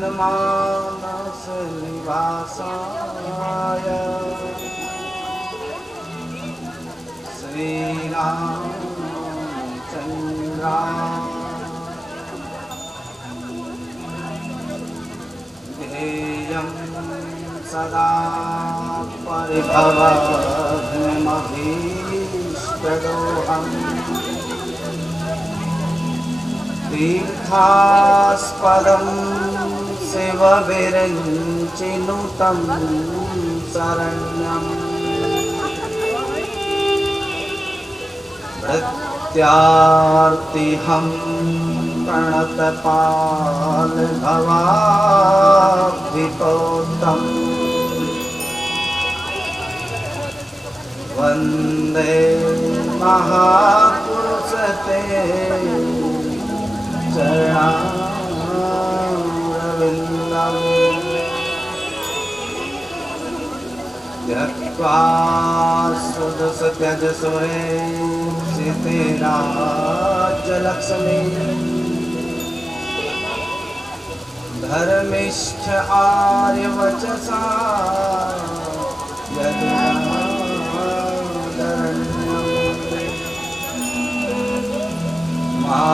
जनमानस निवासाय श्री रामचंद्राय ध्येयं सदा परिभवघ्नमभीष्टदोहम् तीर्थास्पदं शिवविरञ्चिनुतं शरण्यम् भृत्यार्तिहं प्रणतपालभवाब्धिपोतम् वन्दे महापुरुषते चरणारविन्दम् त्यक्त्वा सुदसत्यजसुरेक्षितेराज्यलक्ष्मी धर्मिष्ठ आर्यवचसा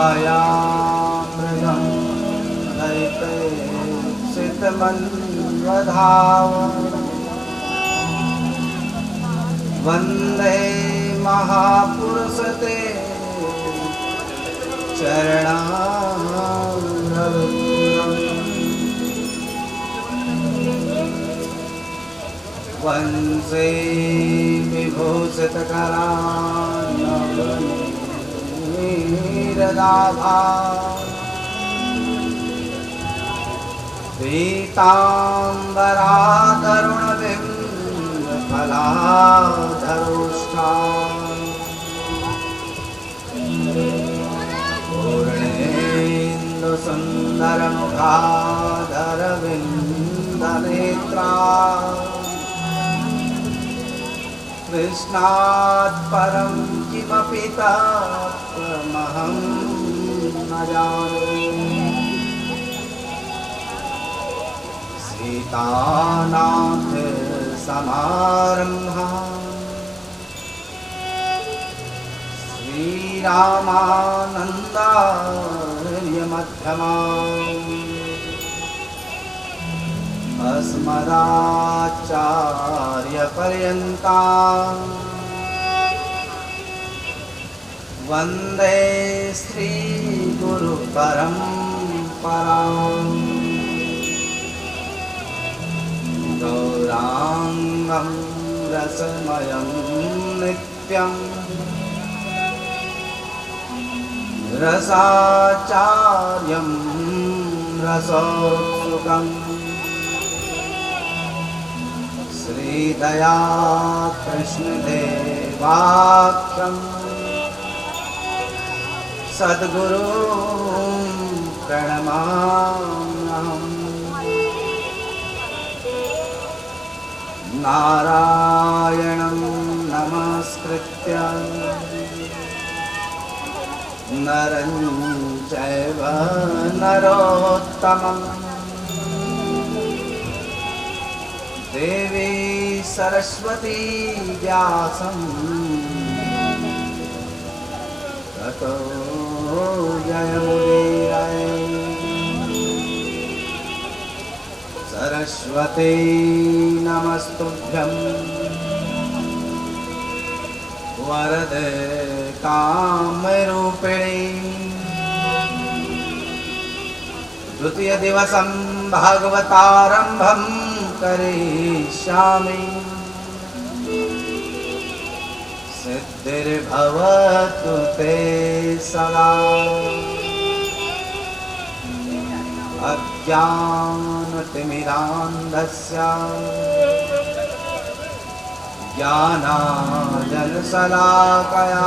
मायामृगं दैतेक्षितमन्वधाव वन्दे महापुरुषते चरणारविन्दम् वंशे विभूषितकरान्नवनीरदाभा पीताम्बरातरुणबिम्बफलाधरोष्ठा पूर्णेन्दुसुन्दरमुखाधरविन्दनेत्रा कृष्णात् परं किमपि तत्त्वमहं न जाने सीतानाथ समारम्भा श्रीरामानन्दार्यमध्यमा अस्मदाचार्यपर्यन्ता वन्दे श्रीगुरुपरम्पराम् गौराङ्गं रसमयं नित्यं रसाचार्यं रसोत्सुकम् श्रीदया कृष्णदेवाख्यं सद्गुरुं प्रणमाम्यहम् नारायणं नमस्कृत्य नरं चैव नरोत्तमम् देवी सरस्वती व्यासं ततो जयमुदीरये सरस्वती नमस्तुभ्यं वरदे कामरूपिणी द्वितीयदिवसं भागवतारम्भं करिष्यामि सिद्धिर्भवतु ते सदा अज्ञानतिमिरान्धस्य ज्ञानाञ्जनशलाकया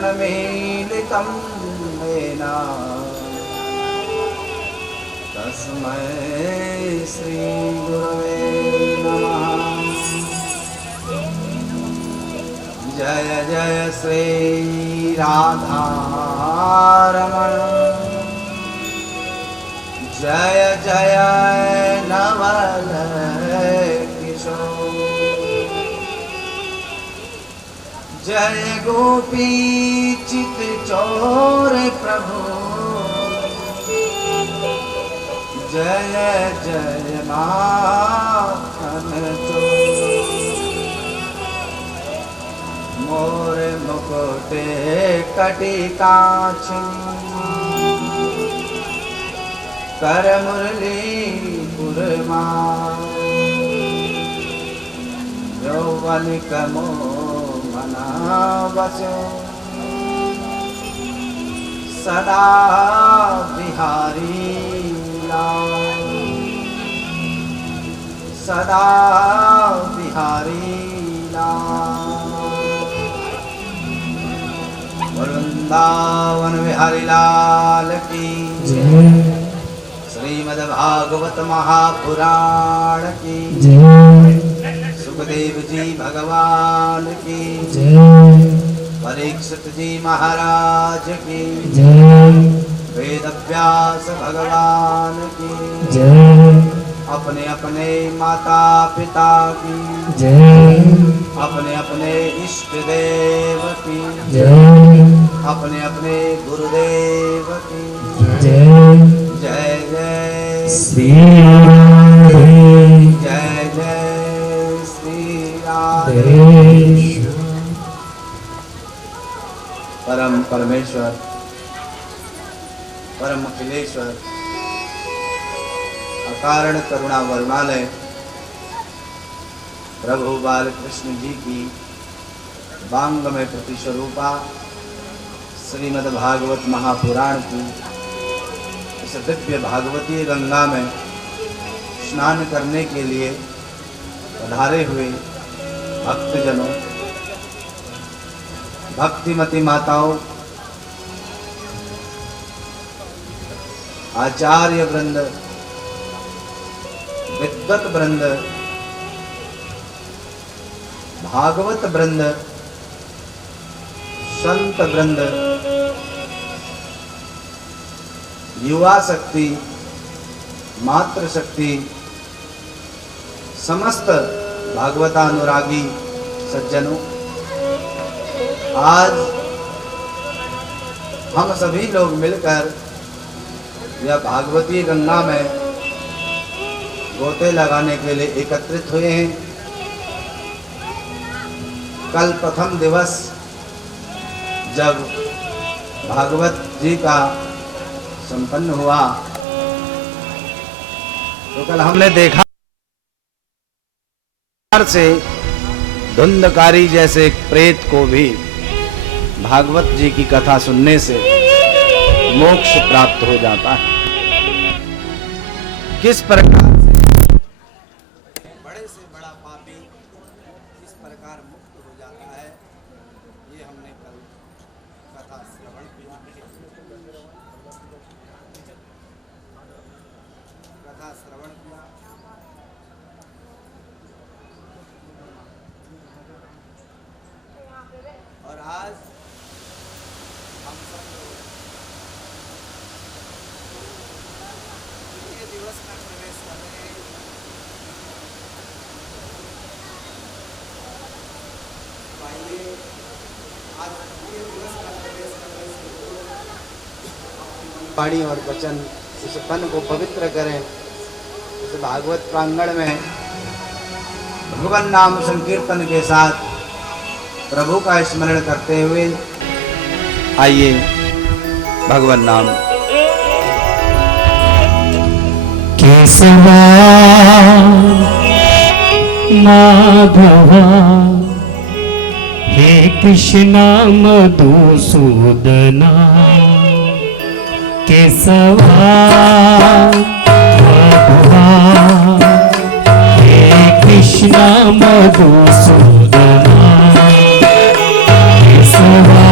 चक्षुरुन्मीलितं येन तस्मै श्रीगुरवे नमः। जय जय श्री राधारमण जय जय नवल किशोर जय गोपी चित चोर प्रभु जय जय माखन चोर मोर मुकुटे कटिका कर मुरली पुरमा यौवन कमो मना बसो सदा बिहारी लाल सदा बिहारी लाल वृंदावन बिहारी लाल की श्रीमद् भागवत महापुराण की सुखदेव जी भगवान की परीक्षित जी महाराज की वेद व्यास भगवान की अपने अपने माता पिता की अपने अपने इष्ट देव की अपने अपने गुरुदेव की जय जय श्री राधे जय जय श्री राधे परम परमेश्वर परम अखिलेश्वर अकारण करुणा वर्णालय प्रभु बालकृष्ण जी की वांगमय प्रतिस्वरूपा श्रीमद् भागवत महापुराण की इस दिव्य भागवती गंगा में स्नान करने के लिए पधारे हुए भक्तजनों भक्तिमती माताओं आचार्य वृंद विद्वत वृंद भागवत वृंद संत वृंद युवा शक्ति मातृ शक्ति समस्त भागवतानुरागी सज्जनों आज हम सभी लोग मिलकर यह भागवती गंगा में गोते लगाने के लिए एकत्रित हुए हैं। कल प्रथम दिवस जब भागवत जी का संपन्न हुआ तो कल हमने देखा से धुंधकारी जैसे प्रेत को भी भागवत जी की कथा सुनने से मोक्ष प्राप्त हो जाता है। किस प्रकार से बड़े से बड़ा पापी किस प्रकार मुक्त हो जाता है ये हमने कल कथा श्रवण किया। कथा श्रवण किया और आज हम सब लोग ये दिवस में प्रवेश कर रहे हैं। आइए आज ये दिवस में प्रवेश करने से वाणी और वचन इस तन को पवित्र करें। इस भागवत प्रांगण में भगवान नाम संकीर्तन के साथ प्रभु का स्मरण करते हुए आइए भगवान नाम। केशवा माधवा हे कृष्णा मधुसूदना केशवा माधवा हे कृष्णा मधुसूदना केशवा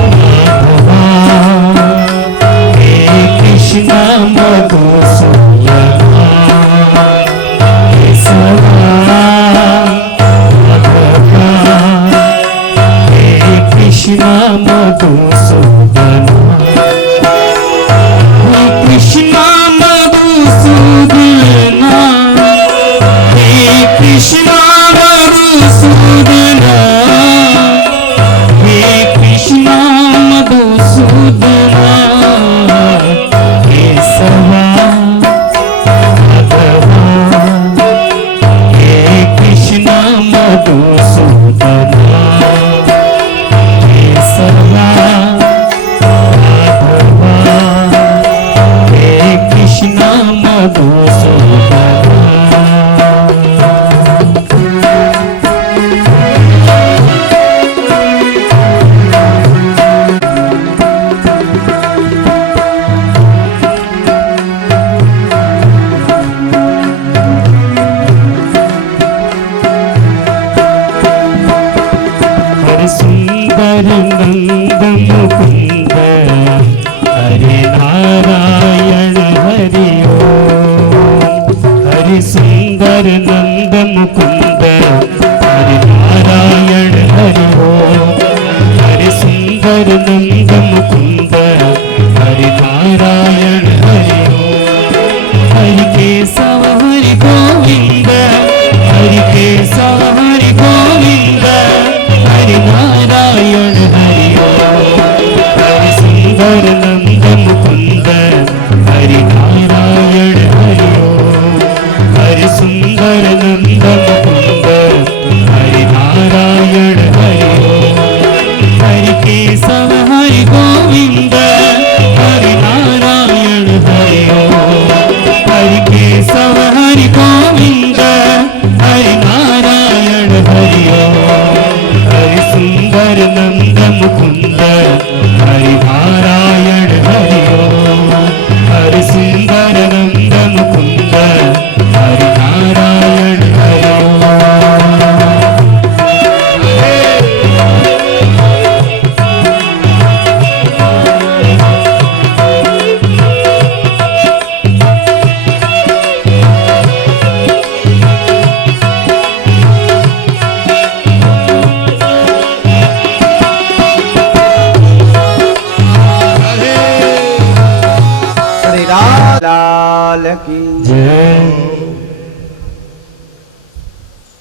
माधवा हे कृष्णा मधुसूदना केशवा माधवा हे कृष्णा मधुसूदना कृष्ण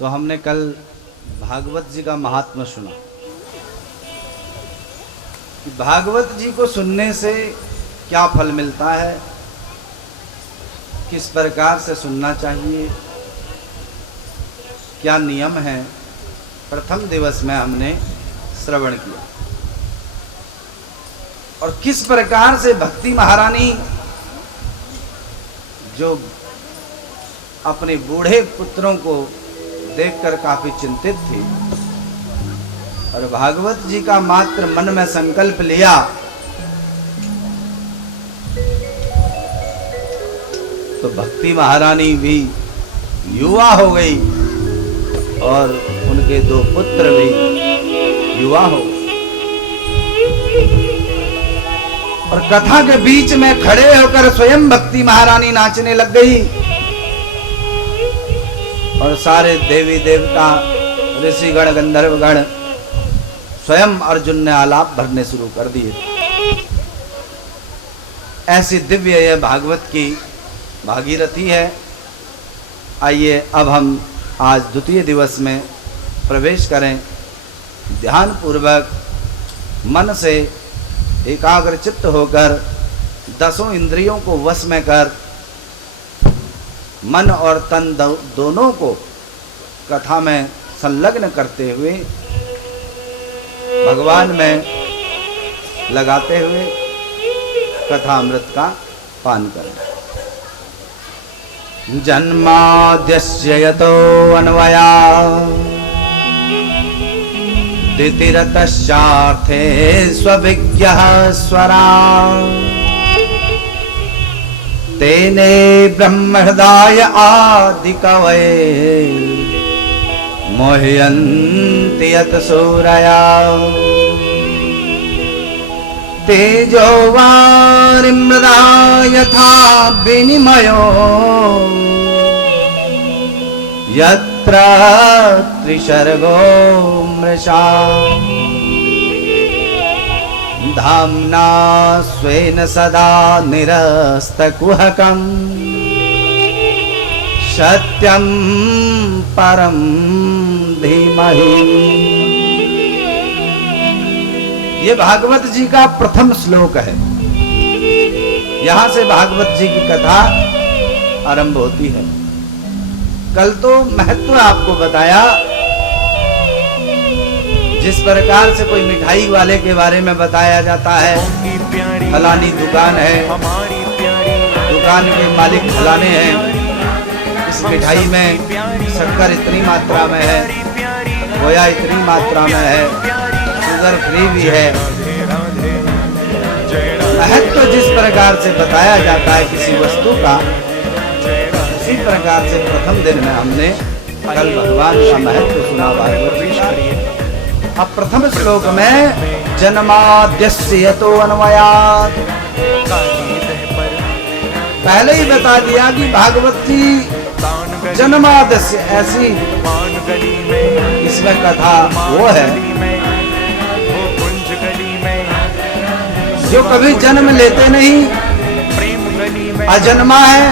तो हमने कल भागवत जी का महात्मा सुना कि भागवत जी को सुनने से क्या फल मिलता है, किस प्रकार से सुनना चाहिए, क्या नियम है। प्रथम दिवस में हमने श्रवण किया और किस प्रकार से भक्ति महारानी जो अपने बूढ़े पुत्रों को देखकर काफी चिंतित थी और भागवत जी का मात्र मन में संकल्प लिया तो भक्ति महारानी भी युवा हो गई और उनके दो पुत्र भी युवा हो गए। और कथा के बीच में खड़े होकर स्वयं भक्ति महारानी नाचने लग गई और सारे देवी देवता ऋषिगण गंधर्वगण स्वयं अर्जुन ने आलाप भरने शुरू कर दिए। ऐसी दिव्य यह भागवत की भागीरथी है। आइए अब हम आज द्वितीय दिवस में प्रवेश करें। ध्यान पूर्वक मन से एकाग्र चित्त होकर दसों इंद्रियों को वश में कर मन और तन दोनों को कथा में संलग्न करते हुए भगवान में लगाते हुए कथा अमृत का पान करें। जन्माद्यस्य यतो अन्वयात् तितिरतश्चार्थे स्वविज्ञः स्वरात् तेने ब्रह्महृदाय आदिकवये मोह्यन्ति यत् सूरया तेजो वारिमृदा यथा विनिमयो यत्र त्रिसर्गो मृषा धाम्ना स्वेन सदा निरस्तकुहकम् सत्यं परं धीमहि। ये भागवत जी का प्रथम श्लोक है। यहां से भागवत जी की कथा आरंभ होती है। कल तो महत्व आपको बताया, जिस प्रकार से कोई मिठाई वाले के बारे में बताया जाता है, फलानी दुकान है, दुकान के मालिक फलाने हैं, इस मिठाई में शक्कर इतनी मात्रा में है, खोया इतनी मात्रा में है, शुगर फ्री भी है। महत्व जिस प्रकार से बताया जाता है किसी वस्तु का, इसी प्रकार से प्रथम दिन में हमने कल भगवान का महत्व सुना भागवत जी का। अब प्रथम श्लोक में जन्माद्यस्य यतो अन्वयात्, पहले ही बता दिया कि भागवत जी जन्माद्यस्य, ऐसी इसमें कथा वो है जो कभी जन्म लेते नहीं, अजन्मा है,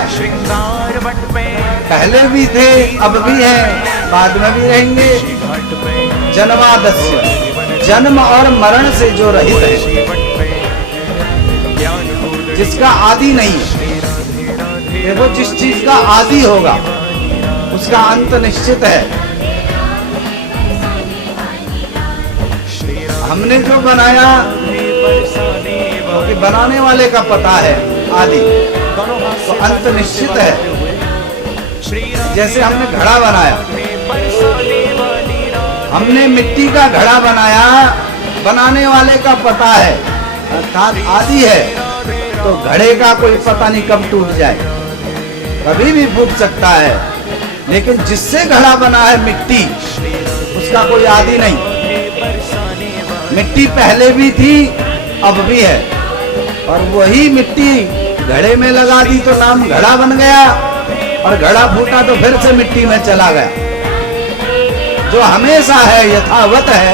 पहले भी थे, अब भी हैं, बाद में भी रहेंगे। जन्माद्यस्य, जन्म और मरण से जो रहित है, जिसका आदि नहीं। देखो, जिस चीज का आदि होगा उसका अंत निश्चित है। हमने जो बनाया क्योंकि बनाने वाले का पता है आदि, तो अंत निश्चित है। जैसे हमने घड़ा बनाया, हमने मिट्टी का घड़ा बनाया, बनाने वाले का पता है, अर्थात आदि है, तो घड़े का कोई पता नहीं कब टूट जाए, कभी भी फूट सकता है। लेकिन जिससे घड़ा बना है मिट्टी, उसका कोई आदि नहीं। मिट्टी पहले भी थी, अब भी है, और वही मिट्टी घड़े में लगा दी तो नाम घड़ा बन गया, और घड़ा फूटा तो फिर से मिट्टी में चला गया। जो हमेशा है, यथावत है,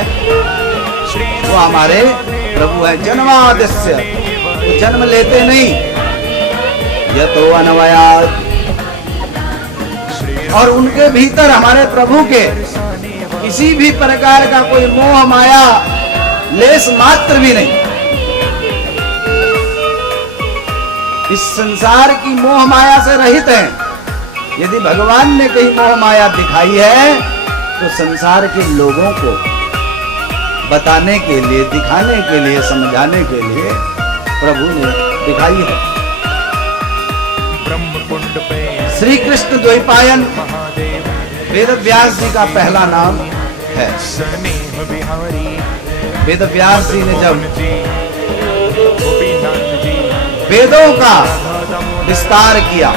वो हमारे प्रभु है। जन्माद्यस्य, वो जन्म लेते नहीं। यतो अन्वयात्, और उनके भीतर हमारे प्रभु के किसी भी प्रकार का कोई मोह माया लेस मात्र भी नहीं। इस संसार की मोह माया से रहित हैं। यदि भगवान ने कहीं मोह माया दिखाई है तो संसार के लोगों को बताने के लिए, दिखाने के लिए, समझाने के लिए प्रभु ने दिखाई है। श्री कृष्ण द्वैपायन वेद व्यास जी का पहला नाम है। वेद व्यास जी ने जब वेदों का विस्तार किया,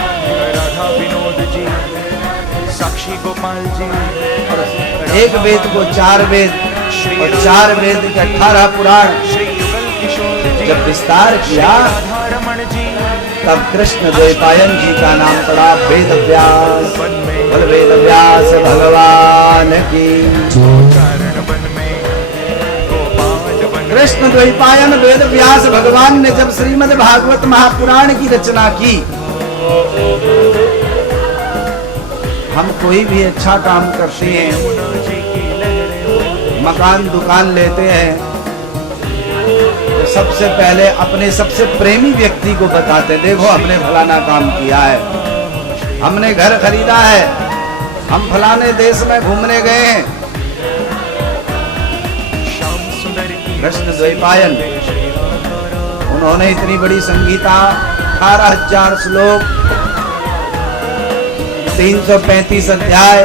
एक वेद को 4 वेद और 4 वेद के 18 पुराण जब विस्तार किया, तब कृष्ण द्वैपायन जी का नाम पड़ा वेद व्यास। बोल वेद व्यास भगवान की। कृष्ण द्वैपायन वेद व्यास भगवान ने जब श्रीमद् भागवत महापुराण की रचना की, हम कोई भी अच्छा काम करते हैं, मकान दुकान लेते हैं, तो सबसे पहले अपने सबसे प्रेमी व्यक्ति को बताते, देखो हमने फलाना काम किया है, हमने घर खरीदा है, हम फलाने देश में घूमने गए हैं। कृष्ण द्वैपायन उन्होंने इतनी बड़ी संगीता, 18,000 श्लोक, 335 अध्याय,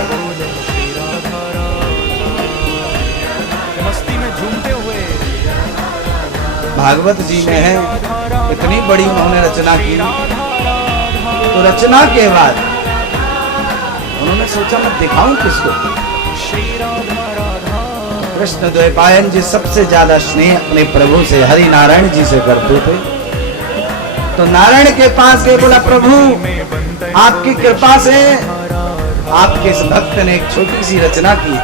भागवत जी में है, इतनी बड़ी उन्होंने रचना की। तो रचना के बाद उन्होंने सोचा मैं दिखाऊं किसको। कृष्ण द्वैपायन जी सबसे ज्यादा स्नेह अपने प्रभु से, हरि नारायण जी से करते थे। तो नारायण के पास गए, बोला प्रभु आपकी कृपा से आपके इस भक्त ने एक छोटी सी रचना की।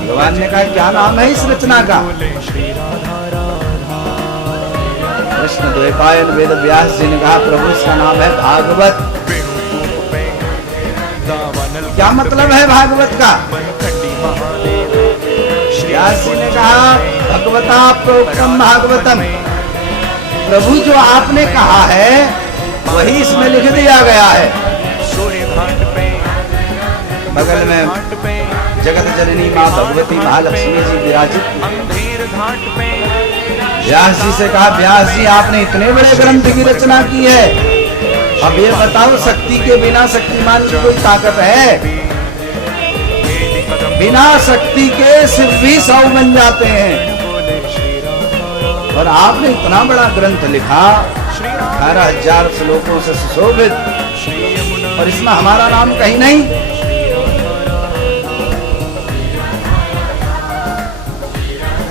भगवान ने कहा क्या नाम है इस रचना का? कृष्ण द्वैपायन वेद व्यास जी ने कहा प्रभु इसका नाम है भागवत। क्या मतलब है भागवत का? व्यास जी ने कहा भगवता प्रोक्तम भागवतम, प्रभु जो आपने कहा है वही इसमें लिख दिया गया है। बगल में जगत जननी माँ भगवती महालक्ष्मी जी विराजित। व्यास जी से कहा व्यास जी आपने इतने बड़े ग्रंथ की रचना की है, अब ये बताओ शक्ति के बिना शक्तिमान की कोई ताकत है? बिना शक्ति के सिर्फ भी 100 बन जाते हैं, और आपने इतना बड़ा ग्रंथ लिखा 18,000 श्लोकों से सुशोभित, और इसमें हमारा नाम कहीं नहीं।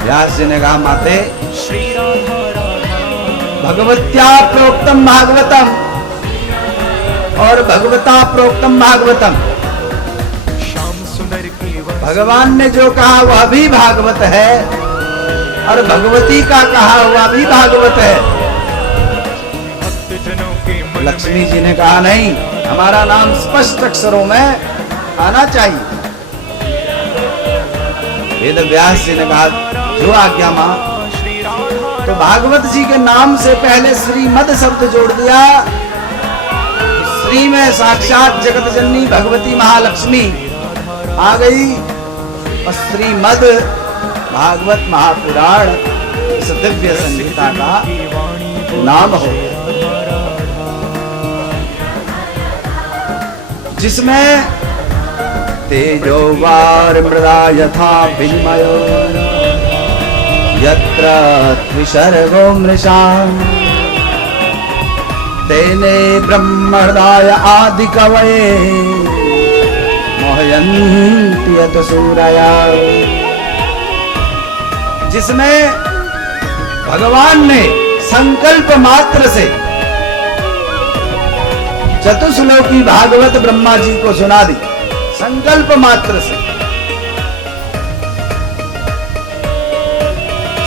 व्यास जी ने कहा माते भगवत्या प्रोक्तम भागवतम और भगवता प्रोक्तम भागवतम, भगवान ने जो कहा वह भी भागवत है और भगवती का कहा हुआ भी भागवत है। लक्ष्मी जी ने कहा नहीं, हमारा नाम स्पष्ट अक्षरों में आना चाहिए। वेद व्यास जी ने कहा जो आज्ञा मां। तो भागवत जी के नाम से पहले श्रीमद शब्द जोड़ दिया। श्री में साक्षात जगत जननी भगवती महालक्ष्मी आ गई, और श्रीमद भागवत महापुराण इस दिव्य संहिता का नाम हो, जिसमें तेजोवार मृदा यथा विनिमयो यत्र त्रिसर्गो मृषा तेने ब्रह्म हृदय आदि कवये मोहयन्ति यत सूरया। जिसमें भगवान ने संकल्प मात्र से चतुश्लोकी भागवत ब्रह्मा जी को सुना दी, संकल्प मात्र से।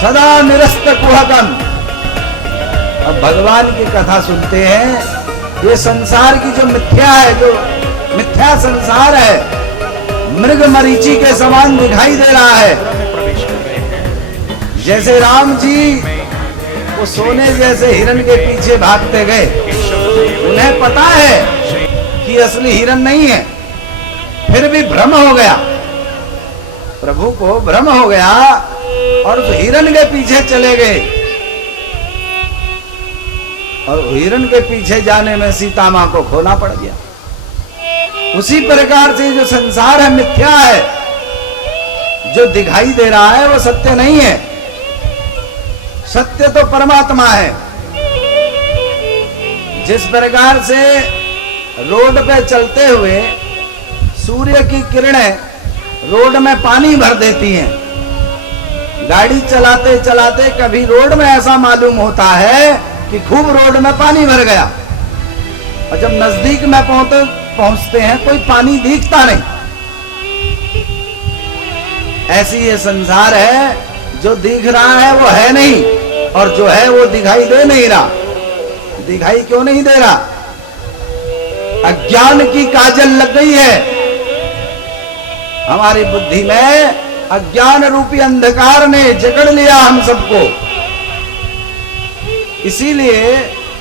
सदा निरस्त कुहकम। अब भगवान की कथा सुनते हैं ये संसार की जो मिथ्या है, जो मिथ्या संसार है, मृग मरीचि के समान दिखाई दे रहा है। जैसे राम जी वो सोने जैसे हिरण के पीछे भागते गए, उन्हें पता है कि असली हिरण नहीं है, फिर भी भ्रम हो गया, प्रभु को भ्रम हो गया और उस हिरण के पीछे चले गए। और हिरण के पीछे जाने में सीता मां को खोना पड़ गया। उसी प्रकार से जो संसार है मिथ्या है, जो दिखाई दे रहा है वो सत्य नहीं है। सत्य तो परमात्मा है। जिस प्रकार से रोड पे चलते हुए सूर्य की किरणें रोड में पानी भर देती हैं, गाड़ी चलाते चलाते कभी रोड में ऐसा मालूम होता है कि खूब रोड में पानी भर गया, और जब नजदीक में पहुंचते हैं कोई पानी दिखता नहीं। ऐसी ये संसार है, जो दिख रहा है वो है नहीं, और जो है वो दिखाई दे नहीं रहा। दिखाई क्यों नहीं दे रहा? अज्ञान की काजल लग गई है हमारी बुद्धि में। अज्ञान रूपी अंधकार ने जकड़ लिया हम सबको, इसीलिए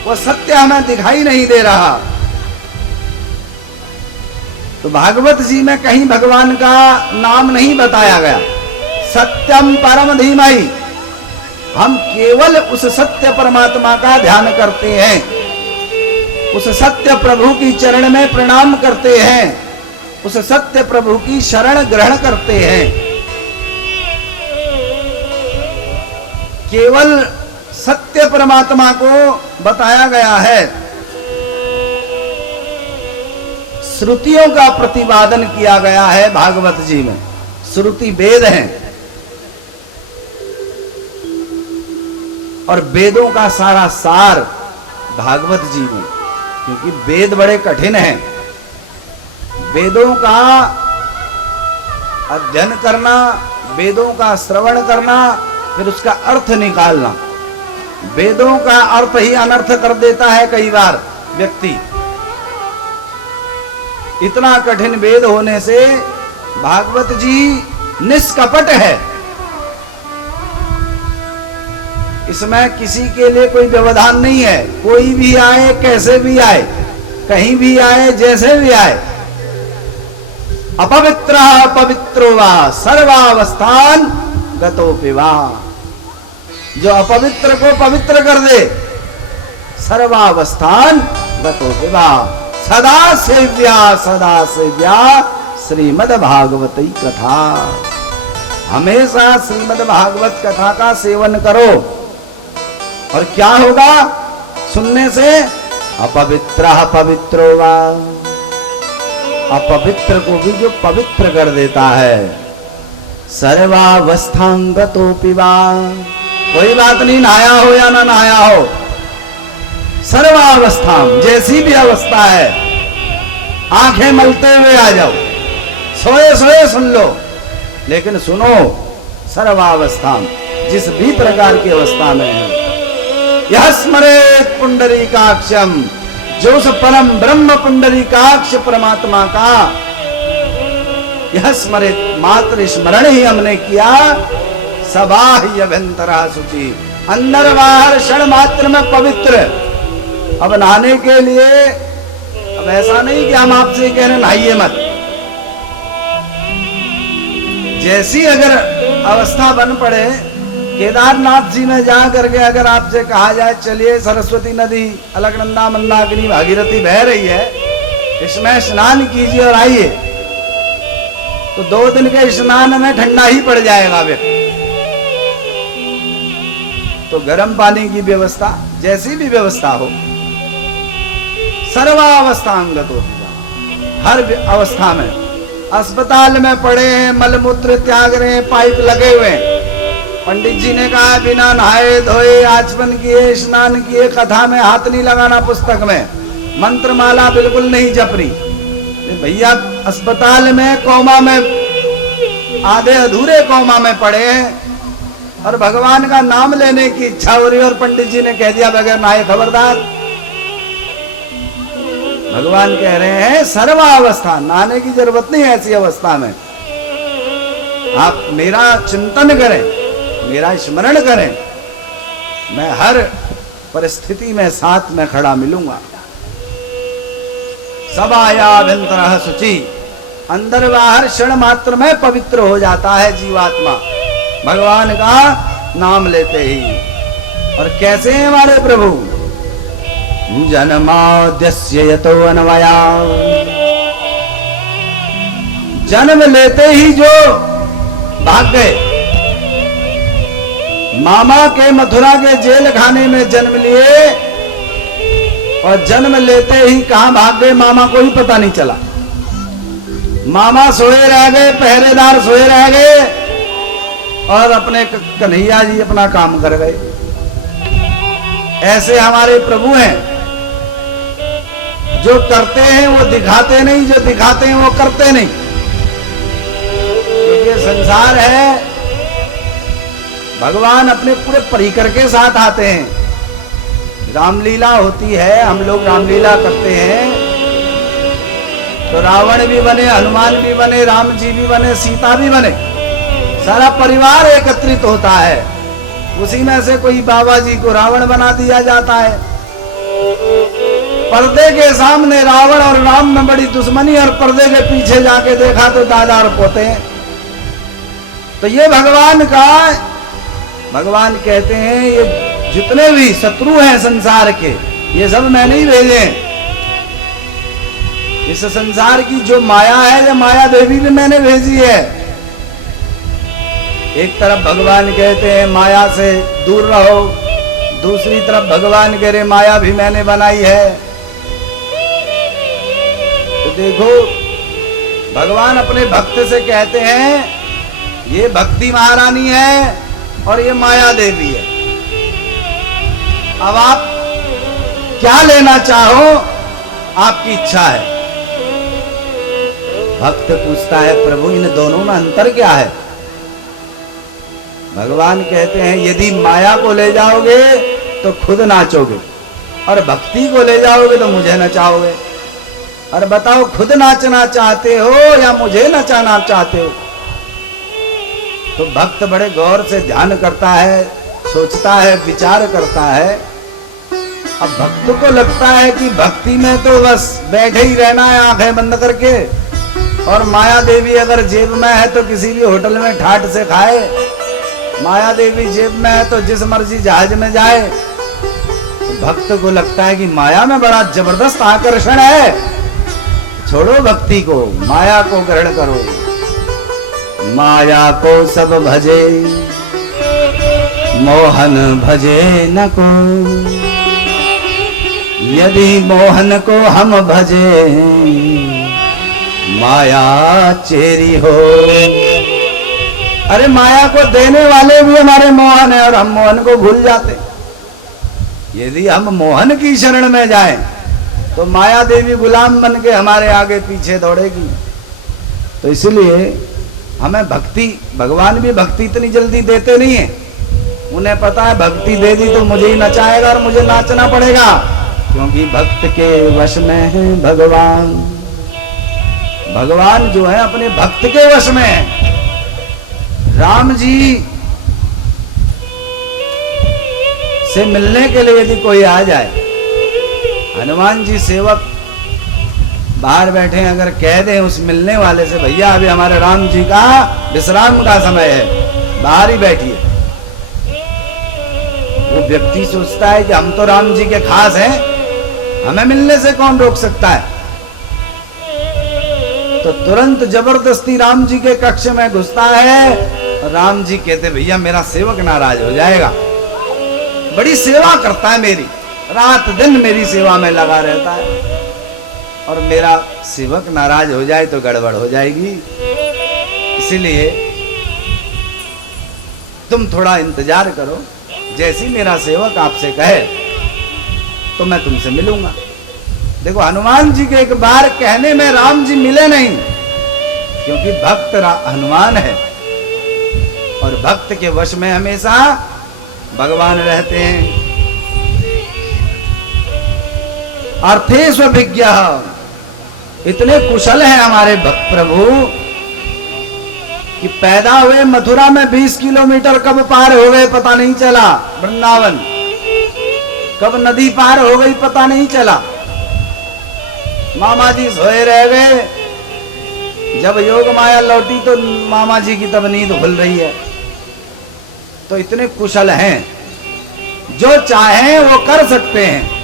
वो सत्य हमें दिखाई नहीं दे रहा। तो भागवत जी में कहीं भगवान का नाम नहीं बताया गया। सत्यम परम धीमहि, हम केवल उस सत्य परमात्मा का ध्यान करते हैं, उस सत्य प्रभु की चरण में प्रणाम करते हैं, उस सत्य प्रभु की शरण ग्रहण करते हैं। केवल सत्य परमात्मा को बताया गया है। श्रुतियों का प्रतिपादन किया गया है भागवत जी में। श्रुति वेद हैं, और वेदों का सारा सार भागवत जी में, क्योंकि वेद बड़े कठिन हैं। वेदों का अध्ययन करना, वेदों का श्रवण करना, फिर उसका अर्थ निकालना। वेदों का अर्थ ही अनर्थ कर देता है कई बार व्यक्ति। इतना कठिन वेद होने से भागवत जी निष्कपट है। इसमें किसी के लिए कोई व्यवधान नहीं है। कोई भी आए, कैसे भी आए, कहीं भी आए, जैसे भी आए, अपवित्र पवित्रो वा सर्वावस्थान गतोपि वा। जो अपवित्र को पवित्र कर दे, सर्वावस्थान गतोपि वा। सदा सेव्या श्रीमद् भागवती कथा। हमेशा श्रीमद् भागवत कथा का सेवन करो, और क्या होगा सुनने से? अपवित्र पवित्रो वा। अपवित्र को भी जो पवित्र कर देता है। सर्वावस्थांगतोपि वा। कोई बात नहीं, नहाया हो या ना नहाया हो, सर्वावस्था, जैसी भी अवस्था है, आंखें मलते हुए आ जाओ, सोए सोए सुन लो, लेकिन सुनो सर्वावस्था, जिस भी प्रकार की अवस्था में है। यह स्मरेत पुंडरीकाक्षम, जो उस परम ब्रह्म पुंडरीकाक्ष परमात्मा का यह स्मरित, मात्र स्मरण ही हमने किया। सबाह्य अभ्यंतरा शुचि, अंदर बाहर क्षण मात्र में पवित्र। अब नहाने के लिए, अब ऐसा नहीं कि हम आपसे कह रहे नहाइए मत। जैसी अगर अवस्था बन पड़े, केदारनाथ जी में जा करके अगर आपसे कहा जाए चलिए सरस्वती नदी अलकनंदा मंदाकिनी भागीरथी बह रही है, इसमें स्नान कीजिए और आइए, तो 2 दिन के स्नान में ठंडा ही पड़ जाएगा व्यक्ति। तो गर्म पानी की व्यवस्था, जैसी भी व्यवस्था हो, सर्वावस्थांगत होती है। हर अवस्था में, अस्पताल में पड़े हैं, मलमूत्र त्याग रहे हैं, पाइप लगे हुए हैं, पंडित जी ने कहा बिना नहाए धोए आचमन किए, स्नान किए, कथा में हाथ नहीं लगाना, पुस्तक में मंत्रमाला बिल्कुल नहीं जपनी। भैया अस्पताल में कोमा में, आधे अधूरे कोमा में पड़े हैं, और भगवान का नाम लेने की इच्छा हो रही है, और पंडित जी ने कह दिया बगैर नहाए खबरदार। भगवान कह रहे हैं सर्वावस्था, नहाने की जरूरत नहीं है ऐसी अवस्था में। आप मेरा चिंतन करें, मेरा स्मरण करें, मैं हर परिस्थिति में साथ में खड़ा मिलूंगा। सब आयाभ्यंतर शुचि, अंदर बाहर क्षण मात्र में पवित्र हो जाता है जीवात्मा भगवान का नाम लेते ही। और कैसे हैं हमारे प्रभु? जन्माद्यस्य यतो अन्वया, जन्म लेते ही जो भाग गए, मामा के मथुरा के जेल खाने में जन्म लिए और जन्म लेते ही कहां भाग गए मामा को ही पता नहीं चला। मामा सोए रह गए, पहरेदार सोए रह गए और अपने कन्हैया जी अपना काम कर गए। ऐसे हमारे प्रभु हैं, जो करते हैं वो दिखाते नहीं, जो दिखाते हैं वो करते नहीं। ये संसार है, भगवान अपने पूरे परिकर के साथ आते हैं। रामलीला होती है, हम लोग रामलीला करते हैं तो रावण भी बने, हनुमान भी बने, राम जी भी बने, सीता भी बने, सारा परिवार एकत्रित होता है। उसी में से कोई बाबा जी को रावण बना दिया जाता है। पर्दे के सामने रावण और राम में बड़ी दुश्मनी, और पर्दे के पीछे जाके देखा तो दादा और पोते हैं। तो ये भगवान का, भगवान कहते हैं ये जितने भी शत्रु हैं संसार के, ये सब मैंने ही भेजे हैं। इस संसार की जो माया है, ये माया देवी भी मैंने भेजी है। एक तरफ भगवान कहते हैं माया से दूर रहो, दूसरी तरफ भगवान कह रहे माया भी मैंने बनाई है। तो देखो भगवान अपने भक्त से कहते हैं ये भक्ति महारानी है और ये माया देवी है। अब आप क्या लेना चाहो आपकी इच्छा है। भक्त पूछता है प्रभु इन दोनों में अंतर क्या है? भगवान कहते हैं यदि माया को ले जाओगे तो खुद नाचोगे, और भक्ति को ले जाओगे तो मुझे नचाओगे। और बताओ खुद नाचना चाहते हो या मुझे नचाना चाहते हो? तो भक्त बड़े गौर से ध्यान करता है, सोचता है, विचार करता है। अब भक्त को लगता है कि भक्ति में तो बस बैठे ही रहना है आंखें बंद करके, और माया देवी अगर जेब में है तो किसी भी होटल में ठाट से खाए, माया देवी जेब में है तो जिस मर्जी जहाज में जाए। तो भक्त को लगता है कि माया में बड़ा जबरदस्त आकर्षण है, छोड़ो भक्ति को, माया को ग्रहण करो। माया को सब भजे, मोहन भजे न को, यदि मोहन को हम भजे, माया चेरी हो। अरे माया को देने वाले भी हमारे मोहन है और हम मोहन को भूल जाते। यदि हम मोहन की शरण में जाएं तो माया देवी गुलाम बन के हमारे आगे पीछे दौड़ेगी। तो इसलिए हमें भक्ति, भगवान भी भक्ति इतनी जल्दी देते नहीं है। उन्हें पता है भक्ति दे दी तो मुझे ही नचाएगा और मुझे नाचना पड़ेगा, क्योंकि भक्त के वश में है भगवान। भगवान जो है अपने भक्त के वश में है। राम जी से मिलने के लिए यदि कोई आ जाए, हनुमान जी सेवक बाहर बैठे हैं, अगर कह दें उस मिलने वाले से भैया अभी हमारे राम जी का विश्राम का समय है, बाहर ही बैठिए, वो व्यक्ति सोचता है कि हम तो राम जी के खास हैं, हमें मिलने से कौन रोक सकता है। तो तुरंत जबरदस्ती राम जी के कक्ष में घुसता है। राम जी कहते भैया मेरा सेवक नाराज हो जाएगा, बड़ी सेवा करता है मेरी, रात दिन मेरी सेवा में लगा रहता है, और मेरा सेवक नाराज हो जाए तो गड़बड़ हो जाएगी। इसीलिए तुम थोड़ा इंतजार करो, जैसी मेरा सेवक आपसे कहे तो मैं तुमसे मिलूंगा। देखो हनुमान जी के एक बार कहने में राम जी मिले नहीं, क्योंकि भक्त हनुमान है और भक्त के वश में हमेशा भगवान रहते हैं। अर्थेस्व विज्ञ, इतने कुशल हैं हमारे प्रभु कि पैदा हुए मथुरा में 20 किलोमीटर कब पार हो गए पता नहीं चला। वृंदावन कब नदी पार हो गई पता नहीं चला। मामा जी सोए रह गए, जब योग माया लौटी तो मामा जी की तब नींद खुल रही है। तो इतने कुशल हैं, जो चाहें वो कर सकते हैं।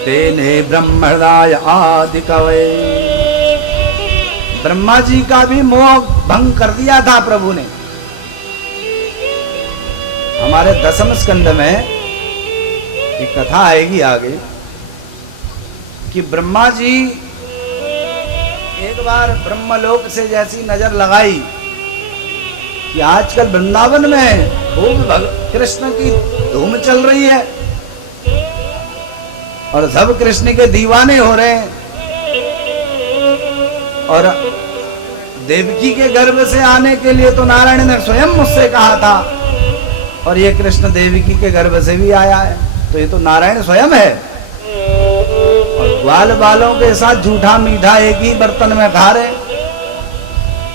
तेने ब्रह्मदाय आदि कवे, ब्रह्मा जी का भी मोह भंग कर दिया था प्रभु ने। हमारे 10वें स्कंद में एक कथा आएगी आगे कि ब्रह्मा जी एक बार ब्रह्मलोक से जैसी नजर लगाई कि आजकल वृंदावन में खूब कृष्ण की धूम चल रही है और सब कृष्ण के दीवाने हो रहे हैं, और देवकी के गर्भ से आने के लिए तो नारायण ने स्वयं मुझसे कहा था, और ये कृष्ण देवकी के गर्भ से भी आया है, तो ये तो नारायण स्वयं है। और ग्वाल बालों के साथ झूठा मीठा एक ही बर्तन में खा रहे,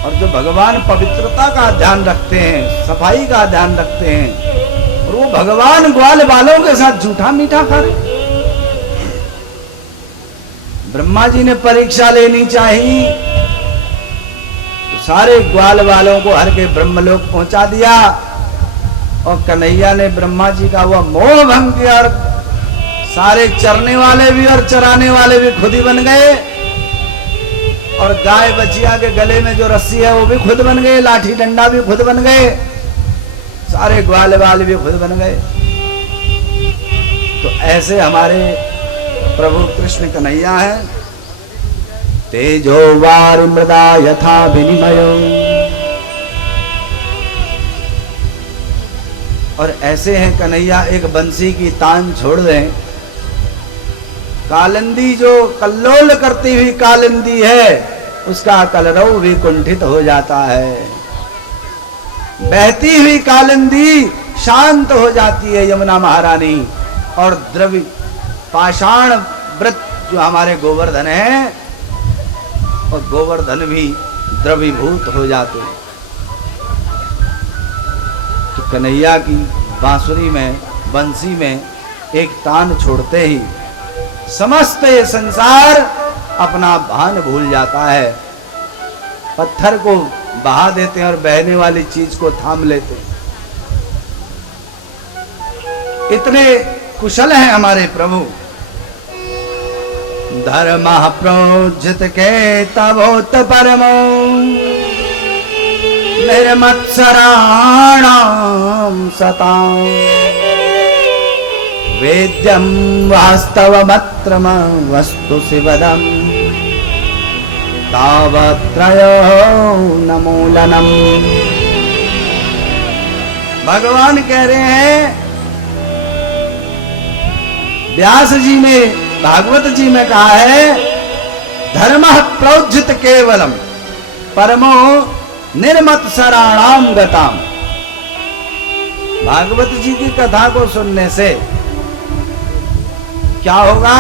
और जो भगवान पवित्रता का ध्यान रखते हैं, सफाई का ध्यान रखते हैं, और वो भगवान ग्वाल बालों के साथ झूठा मीठा खा रहे। ब्रह्मा जी ने परीक्षा लेनी चाहिए, तो सारे ग्वाल वालों को हर के ब्रह्मलोक पहुंचा दिया, और कन्हैया ने ब्रह्मा जी का वह मोह भंग किया, और सारे चरने वाले भी और चराने वाले भी खुद ही बन गए, और गाय बछिया के गले में जो रस्सी है वो भी खुद बन गए, लाठी डंडा भी खुद बन गए, सारे ग्वाल वाले भी खुद बन गए। तो ऐसे हमारे प्रभु कृष्ण कन्हैया है। तेजो वार मृदा यथा विनिमयो, और ऐसे हैं कन्हैया, एक बंसी की तान छोड़ दें, कालिंदी जो कल्लोल करती हुई कालिंदी है उसका कलरव भी कुंठित हो जाता है। बहती हुई कालिंदी शांत हो जाती है यमुना महारानी, और द्रव्य पाषाण व्रत जो हमारे गोवर्धन है, और गोवर्धन भी द्रवीभूत हो जाते हैं। तो कन्हैया की बांसुरी में, बंसी में एक तान छोड़ते ही समस्त ये संसार अपना भान भूल जाता है। पत्थर को बहा देते हैं और बहने वाली चीज को थाम लेते हैं। इतने कुशल हैं हमारे प्रभु। धर्म प्रोज्झित के तबोत परमो, निर्मत्सराणाम सतां, वेद्यं वास्तवमत्र वस्तु शिवदं, तावत्रयो न मूलनम। भगवान कह रहे हैं, व्यास जी ने भागवत जी में कहा है, धर्म प्रोज्झित केवलम परमो निर्मत्सराणाम गताम। भागवत जी की कथा को सुनने से क्या होगा?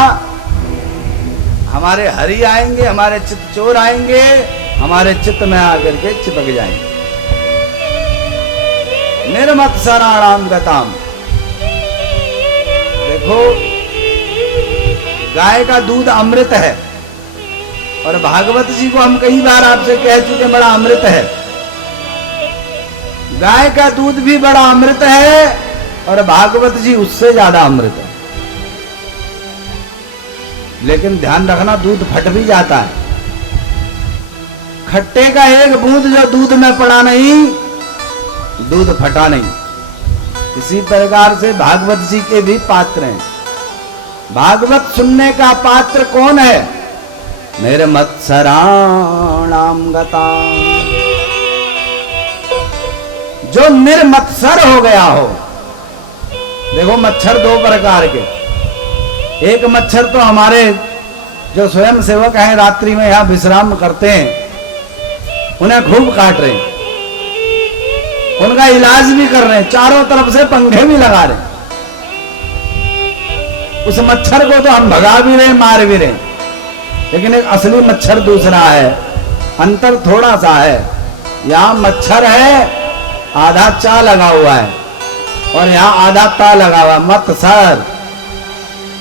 हमारे हरि आएंगे, हमारे चित्त चोर आएंगे, हमारे चित्त में आकर के चिपक जाएंगे। निर्मत्सराणाम गताम। देखो, गाय का दूध अमृत है, और भागवत जी को हम कई बार आपसे कह चुके बड़ा अमृत है। गाय का दूध भी बड़ा अमृत है, और भागवत जी उससे ज्यादा अमृत है। लेकिन ध्यान रखना, दूध फट भी जाता है। खट्टे का एक बूंद जो दूध में पड़ा नहीं, दूध फटा नहीं। इसी प्रकार से भागवत जी के भी पात्र हैं। भागवत सुनने का पात्र कौन है? निर्मत्सराणाम गता, जो निर्मत्सर हो गया हो। देखो, मच्छर दो प्रकार के। एक मच्छर तो हमारे जो स्वयं सेवक हैं, रात्रि में यहां विश्राम करते हैं, उन्हें खूब काट रहे हैं, उनका इलाज भी कर रहे हैं, चारों तरफ से पंखे भी लगा रहे हैं। उस मच्छर को तो हम भगा भी रहे, मार भी रहे, लेकिन एक असली मच्छर दूसरा है। अंतर थोड़ा सा है। यहाँ मच्छर है, आधा चा लगा हुआ है, और यहाँ आधा ता लगा हुआ। मत सर,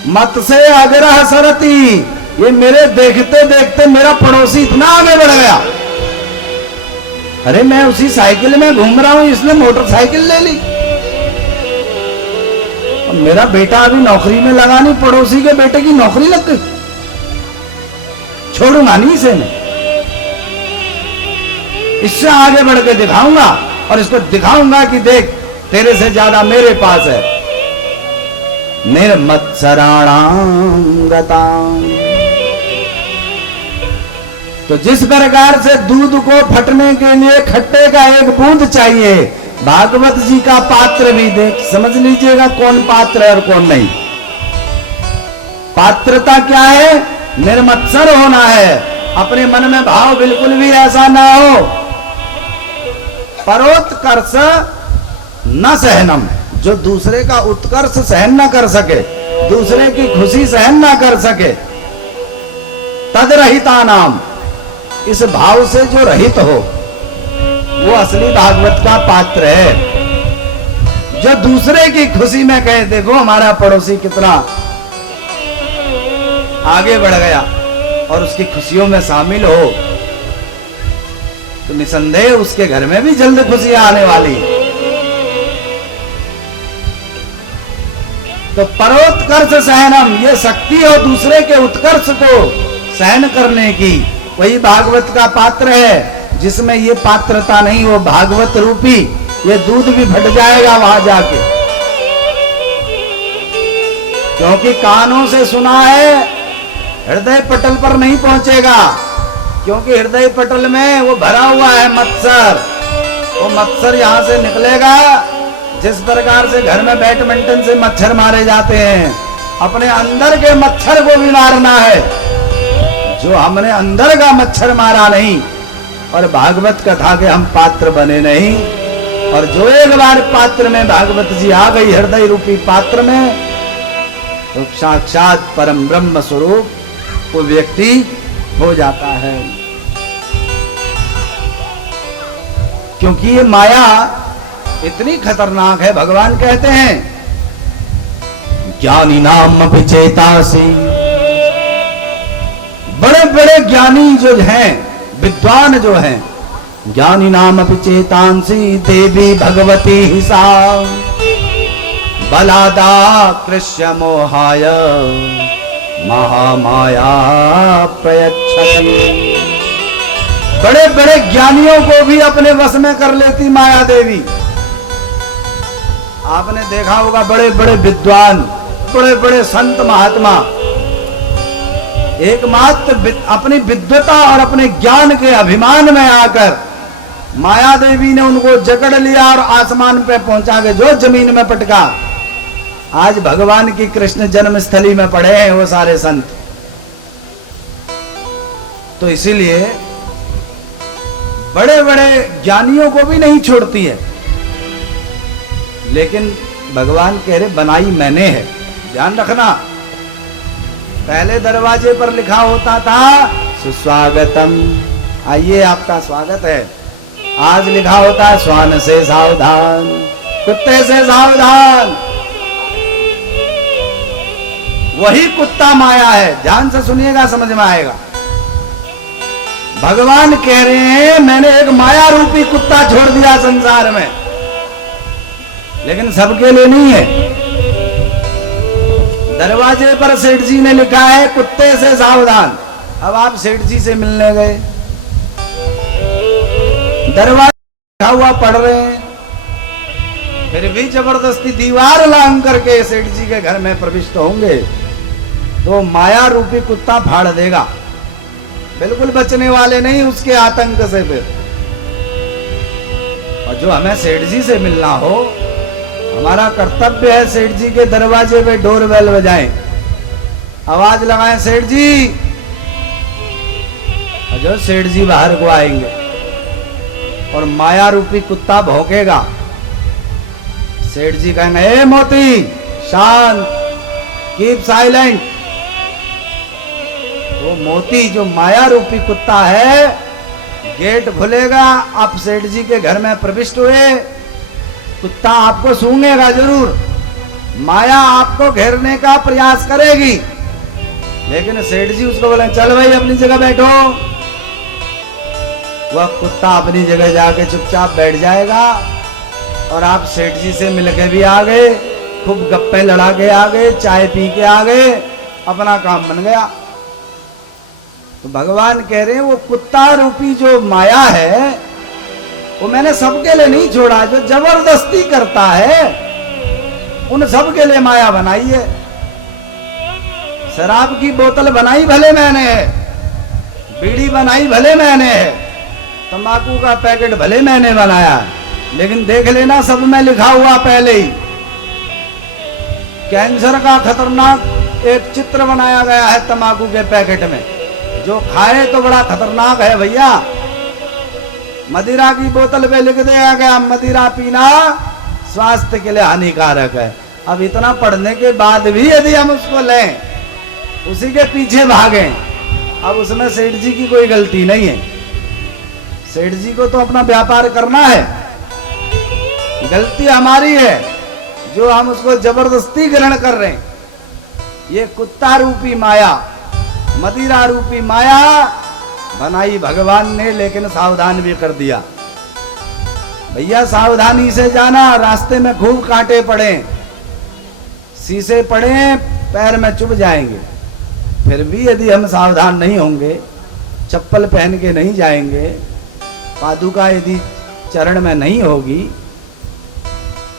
मत से आग्रह सरती, ये मेरे देखते देखते मेरा पड़ोसी इतना आगे बढ़ गया। अरे मैं उसी साइकिल में घूम रहा हूं, इसने मोटरसाइकिल ले ली। और मेरा बेटा अभी नौकरी में लगा नहीं, पड़ोसी के बेटे की नौकरी लग गई। छोड़ूंगा नहीं इसे मैं, इससे आगे बढ़ के दिखाऊंगा, और इसको दिखाऊंगा कि देख तेरे से ज्यादा मेरे पास है। निर्मत्सराणां गतां। तो जिस प्रकार से दूध को फटने के लिए खट्टे का एक बूंद चाहिए, भागवत जी का पात्र भी देख समझ लीजिएगा कौन पात्र है और कौन नहीं। पात्रता क्या है? निर्मत्सर होना है, अपने मन में भाव बिल्कुल भी ऐसा ना हो। परोत्कर्ष न सहनम, जो दूसरे का उत्कर्ष सहन न कर सके, दूसरे की खुशी सहन न कर सके। तदरहिता नाम, इस भाव से जो रहित हो वो असली भागवत का पात्र है। जो दूसरे की खुशी में कहे देखो हमारा पड़ोसी कितना आगे बढ़ गया, और उसकी खुशियों में शामिल हो, तो निसंदेह उसके घर में भी जल्द खुशियां आने वाली। तो परोत्कर्ष सहनम, ये शक्ति हो दूसरे के उत्कर्ष को सहन करने की, वही भागवत का पात्र है। जिसमें ये पात्रता नहीं, वो भागवत रूपी ये दूध भी फट जाएगा वहां जाके, क्योंकि कानों से सुना है, हृदय पटल पर नहीं पहुंचेगा, क्योंकि हृदय पटल में वो भरा हुआ है मत्सर। वो मत्सर यहां से निकलेगा। जिस प्रकार से घर में बैडमिंटन से मच्छर मारे जाते हैं, अपने अंदर के मच्छर को भी मारना है। जो हमने अंदर का मच्छर मारा नहीं, और भागवत कथा के हम पात्र बने नहीं, और जो एक बार पात्र में भागवत जी आ गई, हृदय रूपी पात्र में, तो साक्षात परम ब्रह्म स्वरूप वो व्यक्ति हो जाता है। क्योंकि ये माया इतनी खतरनाक है, भगवान कहते हैं ज्ञानी नाम अभिचेतासी। बड़े बड़े ज्ञानी जो हैं, विद्वान जो हैं, ज्ञानी नाम अभिचेतांसी देवी भगवती हिसा बलादा कृष्य मोहाय महामाया प्रयच्छति। बड़े बड़े ज्ञानियों को भी अपने वश में कर लेती माया देवी। आपने देखा होगा बड़े बड़े विद्वान, बड़े बड़े संत महात्मा, एकमात्र अपनी विद्वता और अपने ज्ञान के अभिमान में आकर माया देवी ने उनको जकड़ लिया और आसमान पे पहुंचा के जो जमीन में पटका। आज भगवान की कृष्ण जन्मस्थली में पड़े हैं वो सारे संत। तो इसीलिए बड़े बड़े ज्ञानियों को भी नहीं छोड़ती है, लेकिन भगवान कह रहे बनाई मैंने है। ध्यान रखना, पहले दरवाजे पर लिखा होता था सुस्वागतम, आइए आपका स्वागत है। आज लिखा होता है श्वान से सावधान, कुत्ते से सावधान। वही कुत्ता माया है। ध्यान से सुनिएगा, समझ में आएगा। भगवान कह रहे हैं मैंने एक माया रूपी कुत्ता छोड़ दिया संसार में, लेकिन सबके लिए नहीं है। दरवाजे पर सेठ जी ने लिखा है कुत्ते से सावधान। अब आप सेठ जी से मिलने गए, दरवाजे लिखा हुआ पढ़ रहे हैं, फिर भी जबरदस्ती दीवार लांग करके सेठ जी के घर में प्रविष्ट होंगे, तो माया रूपी कुत्ता फाड़ देगा। बिल्कुल बचने वाले नहीं उसके आतंक से। फिर और जो हमें सेठ जी से मिलना हो, हमारा कर्तव्य है सेठ जी के दरवाजे पे डोरबेल बजाएं, आवाज लगाएं सेठ जी, और जो सेठ जी बाहर को आएंगे और माया रूपी कुत्ता भौंकेगा, सेठ जी कहेंगे ए मोती शांत, कीप साइलेंट। वो मोती जो माया रूपी कुत्ता है, गेट खुलेगा, आप सेठ जी के घर में प्रविष्ट हुए, कुत्ता आपको सूंघेगा जरूर, माया आपको घेरने का प्रयास करेगी, लेकिन सेठ जी उसको बोले चल भाई अपनी जगह बैठो। वह कुत्ता अपनी जगह जाके चुपचाप बैठ जाएगा और आप सेठ जी से मिलके भी आ गए, खूब गप्पे लड़ा के आ गए, चाय पी के आ गए, अपना काम बन गया। तो भगवान कह रहे हैं वो कुत्ता रूपी जो माया है वो मैंने सबके लिए नहीं छोड़ा, जो जबरदस्ती करता है उन सबके लिए माया बनाई है। शराब की बोतल बनाई भले मैंने है, बीड़ी बनाई भले मैंने है, तंबाकू का पैकेट भले मैंने बनाया, लेकिन देख लेना सब में लिखा हुआ पहले ही। कैंसर का खतरनाक एक चित्र बनाया गया है तंबाकू के पैकेट में, जो खाए तो बड़ा खतरनाक है भैया। मदिरा की बोतल पे लिख दिया गया मदिरा पीना स्वास्थ्य के लिए हानिकारक है। अब इतना पढ़ने के बाद भी यदि हम उसको लें, उसी के पीछे भागें, अब उसमें सेठ जी की कोई गलती नहीं है। सेठ जी को तो अपना व्यापार करना है, गलती हमारी है जो हम उसको जबरदस्ती ग्रहण कर रहे हैं। ये कुत्ता रूपी माया, मदिरा रूपी माया बनाई भगवान ने, लेकिन सावधान भी कर दिया। भैया सावधानी से जाना, रास्ते में खूब कांटे पड़े, शीशे पड़े, पैर में चुभ जाएंगे, फिर भी यदि हम सावधान नहीं होंगे, चप्पल पहन के नहीं जाएंगे, पादुका यदि चरण में नहीं होगी,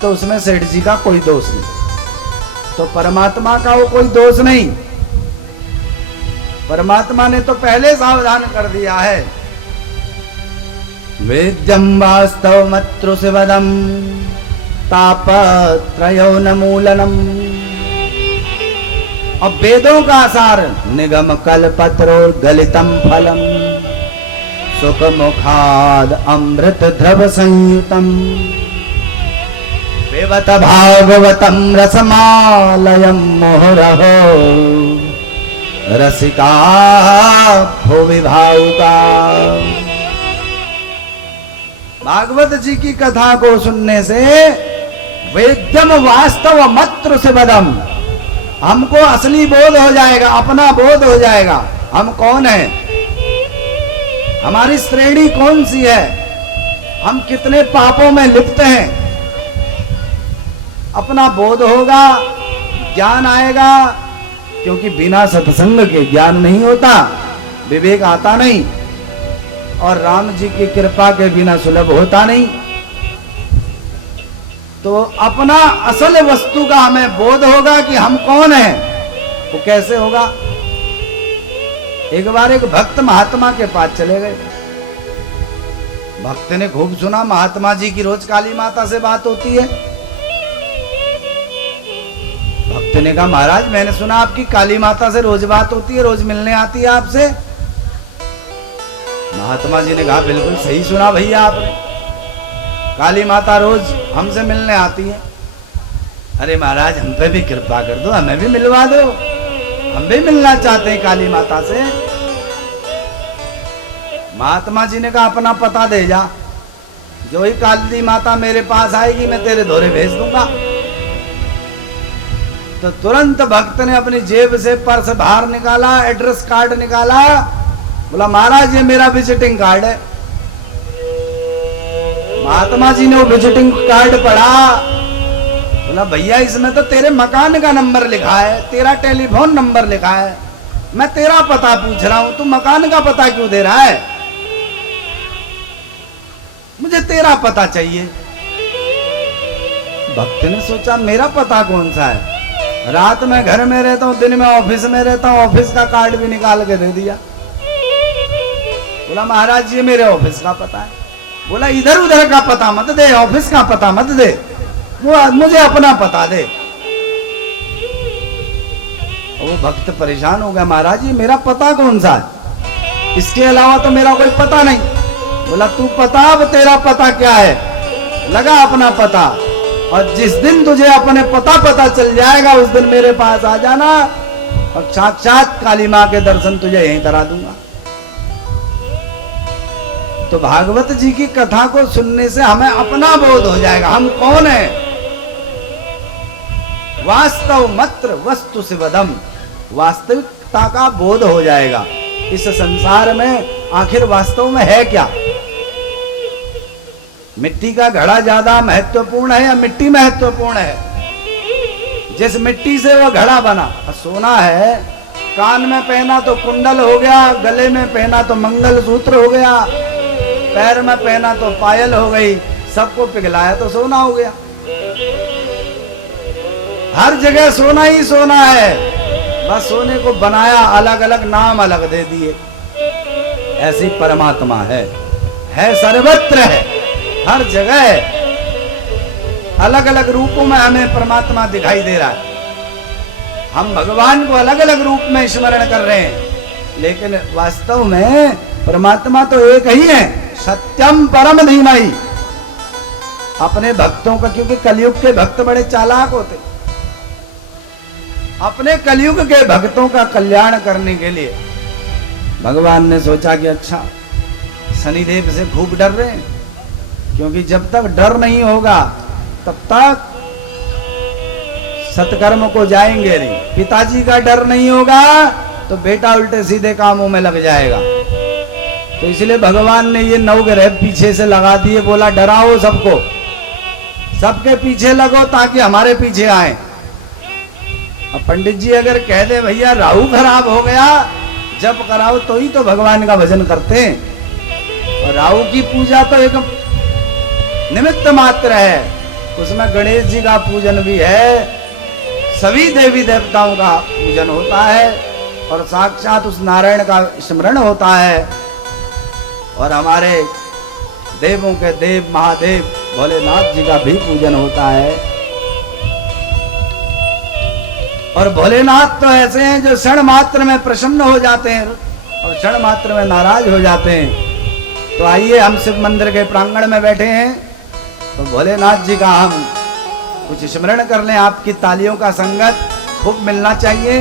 तो उसमें सेठ जी का कोई दोष नहीं, तो परमात्मा का वो कोई दोष नहीं। परमात्मा ने तो पहले सावधान कर दिया है। वेद्यम वास्तव मत्रुसिवदम तापत्रयो न मूलनम। अब वेदों का सार निगम कल्पत्रो गलितम फलम सुख मुखाद अमृत द्रव संयुतम पिबत भागवतम रसमालयम मुहुरहो रसिका भुवि भावुका। भागवत जी की कथा को सुनने से वेद्यम वास्तव मत्र से बदम, हमको असली बोध हो जाएगा, अपना बोध हो जाएगा, हम कौन हैं, हमारी श्रेणी कौन सी है, हम कितने पापों में लिप्त हैं, अपना बोध होगा, ज्ञान आएगा, क्योंकि बिना सत्संग के ज्ञान नहीं होता, विवेक आता नहीं, और राम जी की कृपा के बिना सुलभ होता नहीं। तो अपना असल वस्तु का हमें बोध होगा कि हम कौन हैं। वो कैसे होगा? एक बार एक भक्त महात्मा के पास चले गए, भक्त ने खूब सुना महात्मा जी की रोज काली माता से बात होती है। भक्त ने कहा महाराज मैंने सुना आपकी काली माता से रोज बात होती है, रोज मिलने आती है आपसे। महात्मा जी ने कहा बिल्कुल सही सुना भैया आपने, काली माता रोज हमसे मिलने आती है। अरे महाराज हम पे भी कृपा कर दो, हमें भी मिलवा दो, हम भी मिलना चाहते हैं काली माता से। महात्मा जी ने कहा अपना पता दे जा, जो ही काली माता मेरे पास आएगी मैं तेरे धोरे भेज दूंगा। तो तुरंत भक्त ने अपनी जेब से पर्स बाहर निकाला, एड्रेस कार्ड निकाला, बोला महाराज ये मेरा विजिटिंग कार्ड है। महात्मा जी ने वो विजिटिंग कार्ड पढ़ा, बोला भैया इसमें तो तेरे मकान का नंबर लिखा है, तेरा टेलीफोन नंबर लिखा है, मैं तेरा पता पूछ रहा हूं, तू मकान का पता क्यों दे रहा है? मुझे तेरा पता चाहिए। भक्त ने सोचा मेरा पता कौन सा है, रात में घर में रहता हूं, दिन में ऑफिस में रहता हूं, ऑफिस का कार्ड भी निकाल के दे दिया। बोला महाराज ये मेरे ऑफिस का पता है। बोला इधर उधर का पता मत दे, ऑफिस का पता मत दे, वो मुझे अपना पता दे। वो भक्त परेशान हो गया, महाराज ये मेरा पता कौन सा है, इसके अलावा तो मेरा कोई पता नहीं। बोला तू पता, अब तेरा पता क्या है? लगा अपना पता, और जिस दिन तुझे अपने पता चल जाएगा उस दिन मेरे पास आ जाना और साक्षात काली मां के दर्शन तुझे यहीं करा दूंगा। तो भागवत जी की कथा को सुनने से हमें अपना बोध हो जाएगा, हम कौन है। वास्तव मात्र वस्तु से वदम, वास्तविकता का बोध हो जाएगा। इस संसार में आखिर वास्तव में है क्या। मिट्टी का घड़ा ज्यादा महत्वपूर्ण है या मिट्टी महत्वपूर्ण है। जिस मिट्टी से वो घड़ा बना, सोना है, कान में पहना तो कुंडल हो गया, गले में पहना तो मंगलसूत्र हो गया, पैर में पहना तो पायल हो गई, सबको पिघलाया तो सोना हो गया। हर जगह सोना ही सोना है, बस सोने को बनाया, अलग अलग नाम अलग दे दिए। ऐसी परमात्मा है सर्वत्र है, हर जगह है। अलग अलग रूपों में हमें परमात्मा दिखाई दे रहा है। हम भगवान को अलग अलग रूप में स्मरण कर रहे हैं, लेकिन वास्तव में परमात्मा तो एक ही है, सत्यम परम धीमहि। अपने भक्तों का, क्योंकि कलयुग के भक्त बड़े चालाक होते, अपने कलयुग के भक्तों का कल्याण करने के लिए भगवान ने सोचा कि अच्छा शनिदेव से खूब डर रहे हैं, क्योंकि जब तक डर नहीं होगा तब तक सत्कर्म को जाएंगे नहीं। पिताजी का डर नहीं होगा तो बेटा उल्टे सीधे कामों में लग जाएगा। तो इसलिए भगवान ने ये 9 ग्रह पीछे से लगा दिए, बोला डराओ सबको, सबके पीछे लगो ताकि हमारे पीछे आए। अब पंडित जी अगर कह दे भैया राहु खराब हो गया, जब कराओ तो ही तो भगवान का भजन करते हैं। और राहु की पूजा तो एक निमित्त मात्र है, उसमें गणेश जी का पूजन भी है, सभी देवी देवताओं का पूजन होता है और साक्षात उस नारायण का स्मरण होता है। और हमारे देवों के देव महादेव भोलेनाथ जी का भी पूजन होता है। और भोलेनाथ तो ऐसे हैं जो क्षण मात्र में प्रसन्न हो जाते हैं और क्षण मात्र में नाराज हो जाते हैं। तो आइए, हम शिव मंदिर के प्रांगण में बैठे हैं, तो भोलेनाथ जी का हम कुछ स्मरण कर लें। आपकी तालियों का संगत खूब मिलना चाहिए।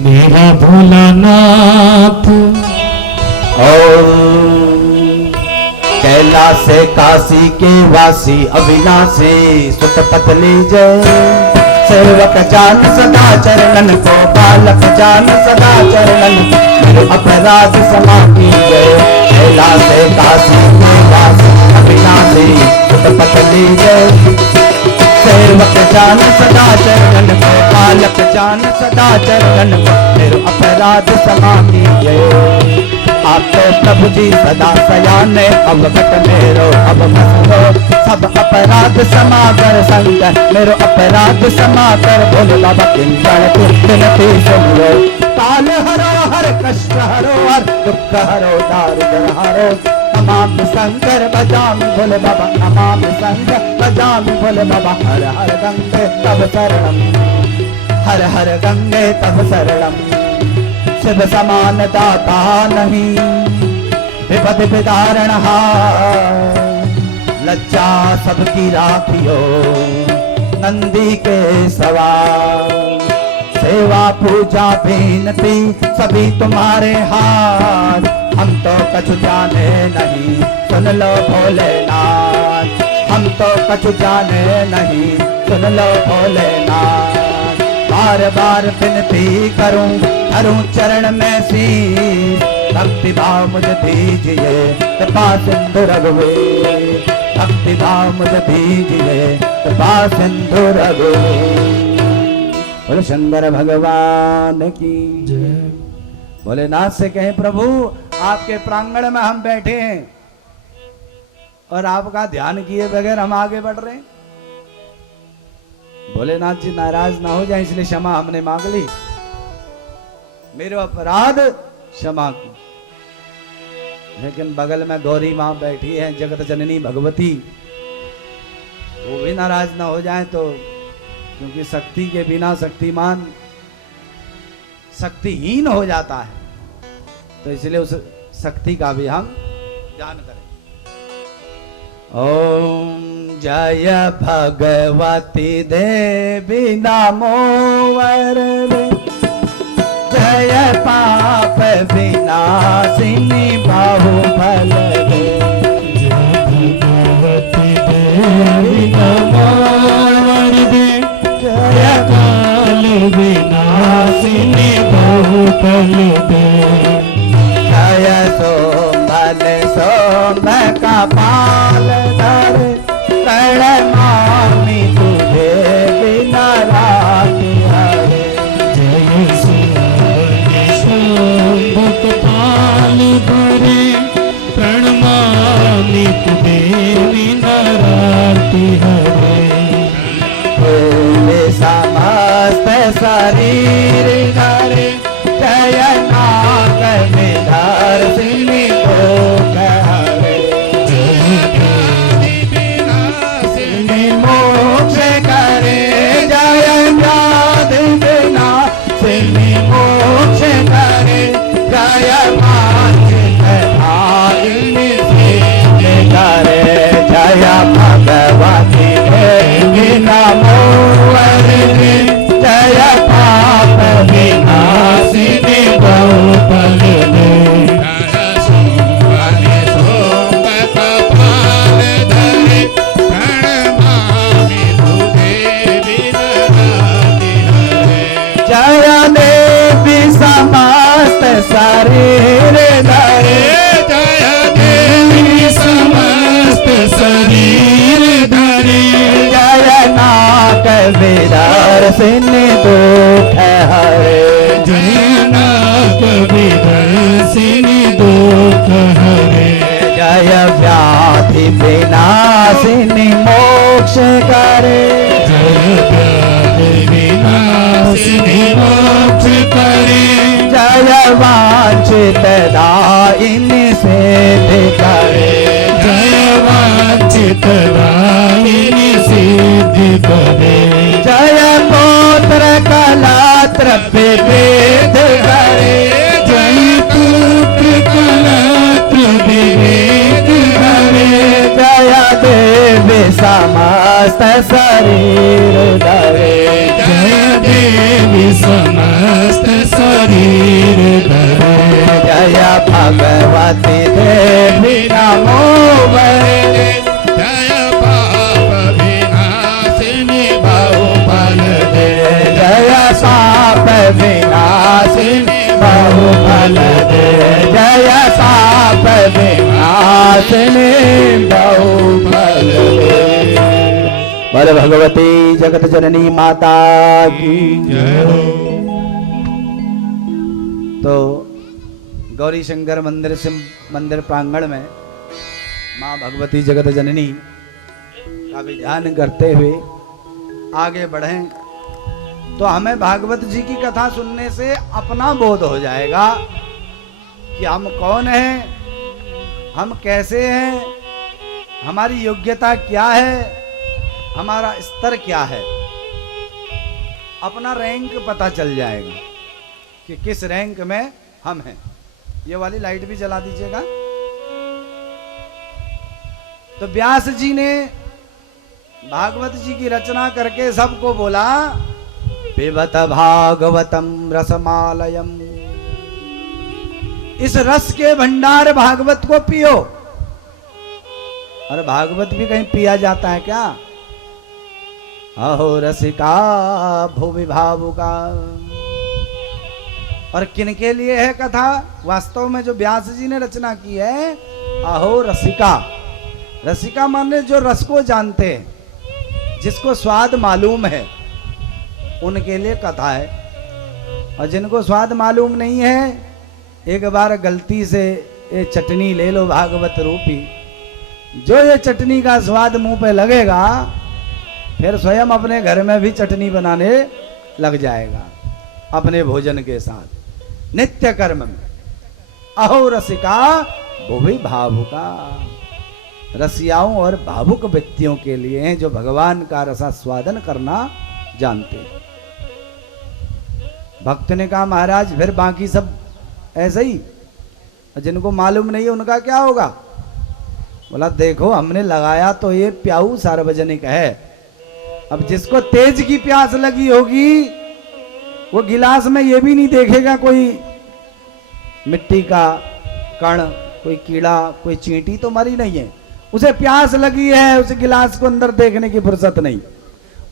मेरा भोलानाथ और कैलाश से काशी के वासी अविनाशी सुत पतली जय। सेवक जान सदा चरणन को, बालक जान सदा चरणन, मेरे अपराध क्षमा कीजिए। कैलाश से काशी के वासी अविनाशी सुत पतली जय। सेवक जान सदा चरणन को, बालक जान सदा चरणन को, मेरे अपराध क्षमा कीजिए। आप तो प्रभु जी सदा सयाने, अवगत मेरो अब मस्तो, सब अपराध समाकर संग, मेरो अपराध समाकर, भोले बाबा किंचन विनती सुन लो। काल हरो हर कष्ट हरो, हर दुख हरो, दारिद्र हरो, नमामि शंकर भजामि भोले बाबा, नमामि शंकर भजामि भोले बाबा। हर हर गंगे तब शरणम, हर हर गंगे तब शरणम। शिव समान दाता नहीं, विपद विदारण हार, लज्जा सबकी राखियो, नंदी के सवार। सेवा पूजा बेनती सभी तुम्हारे हाथ, हम तो कछु जाने नहीं, सुन लो भोलेनाथ। हम तो कछु जाने नहीं, सुन लो भोलेनाथ। बार बार विनती करूं, धरूं चरण में शीश, भक्ति भाव मुझे दीजिए, कृपा सिंधु रघुवीर। भक्ति भाव मुझे दीजिए, कृपा सिंधु रघुवीर। बोले शंकर भगवान की जय। भोलेनाथ से कहें प्रभु आपके प्रांगण में हम बैठे हैं और आपका ध्यान किए बगैर हम आगे बढ़ रहे हैं। भोलेनाथ जी नाराज ना हो जाए, इसलिए क्षमा हमने मांग ली, मेरे अपराध क्षमा की। लेकिन बगल में गौरी मां बैठी है, जगत जननी भगवती, वो भी नाराज ना हो जाए तो, क्योंकि शक्ति के बिना शक्तिमान शक्तिहीन हो जाता है, तो इसलिए उस शक्ति का भी हम ध्यान करें। ओम जय भगवती देवी नमो वरदे जय पाप विनाशिनी बाहुबल दे भगवती देवी नमो वरदे जय काल विनाशिनी बहुबल दे जय सोमल सोम कपाल धर प्रणमामि तुझे बिना रात हरे जय कपाल धरे प्रणमामि तुझे विनराति हरे हे समस्त शरीर धरे जय नाग निधर सिनी भोग हरे मोक्ष करे जय व्याधि विनाशिनी मोक्ष करे जय वांछित धारिणी सिद्धि करे जय भगवती देवी नमो वरदे जय पाप विनाशिनी बहुबल दे जय देवी समस्त शरीर धरे जय देवी समस्त शरीर धरे जय नाग विदर सिनि दुख हरे जय नाग विदर्शिनी दुख हरे जय व्याधि विनाशिनी मोक्ष करे जय व्याधि विनाशिनी मोक्ष करे जय वांछित दायिनी सिद्धि करे जय वांछित दायिनी सिद्धि करे जय पुत्र कलात्र विविध करे जय पुत्र कलत्र विवेक हरे जय देवी समस्त शरीर धरे जय देवी समस्त शरीर धरे जय भगवती देवी नमो वरदे जय पाप विनाशिनी बहुबल दे जय साप विनाशिनी बहुबल दे जय साप विनाशिनी बहुबल दे बोल भगवती जगत जननी माता की जय हो। तो गौरी शंकर मंदिर प्रांगण में माँ भगवती जगत जननी का भी ध्यान करते हुए आगे बढ़ें तो हमें भागवत जी की कथा सुनने से अपना बोध हो जाएगा कि हम कौन हैं, हम कैसे हैं, हमारी योग्यता क्या है, हमारा स्तर क्या है। अपना रैंक पता चल जाएगा कि किस रैंक में हम हैं। ये वाली लाइट भी जला दीजिएगा। तो व्यास जी ने भागवत जी की रचना करके सबको बोला पिबत भागवतम रसमालयम, इस रस के भंडार भागवत को पियो। अरे भागवत भी कहीं पिया जाता है क्या? अहो रसिका भुवि भावुका। और किनके लिए है कथा? वास्तव में जो व्यास जी ने रचना की है, अहो रसिका। रसिका माने जो रस को जानते हैं, जिसको स्वाद मालूम है, उनके लिए कथा है। और जिनको स्वाद मालूम नहीं है, एक बार गलती से ये चटनी ले लो भागवत रूपी, जो ये चटनी का स्वाद मुंह पे लगेगा, फिर स्वयं अपने घर में भी चटनी बनाने लग जाएगा अपने भोजन के साथ, नित्य कर्म में। अहो रसिका भुवि भावुका। रसियाओं और भावुक व्यक्तियों के लिए हैं जो भगवान का रसास्वादन करना जानते हैं। भक्त ने कहा महाराज फिर बाकी सब ऐसे ही, जिनको मालूम नहीं है उनका क्या होगा? बोला देखो हमने लगाया तो ये प्याऊ सार्वजनिक है, अब जिसको तेज की प्यास लगी होगी वो गिलास में ये भी नहीं देखेगा कोई मिट्टी का कण, कोई कीड़ा, कोई चींटी तो मरी नहीं है, उसे प्यास लगी है, उस गिलास को अंदर देखने की फुर्सत नहीं,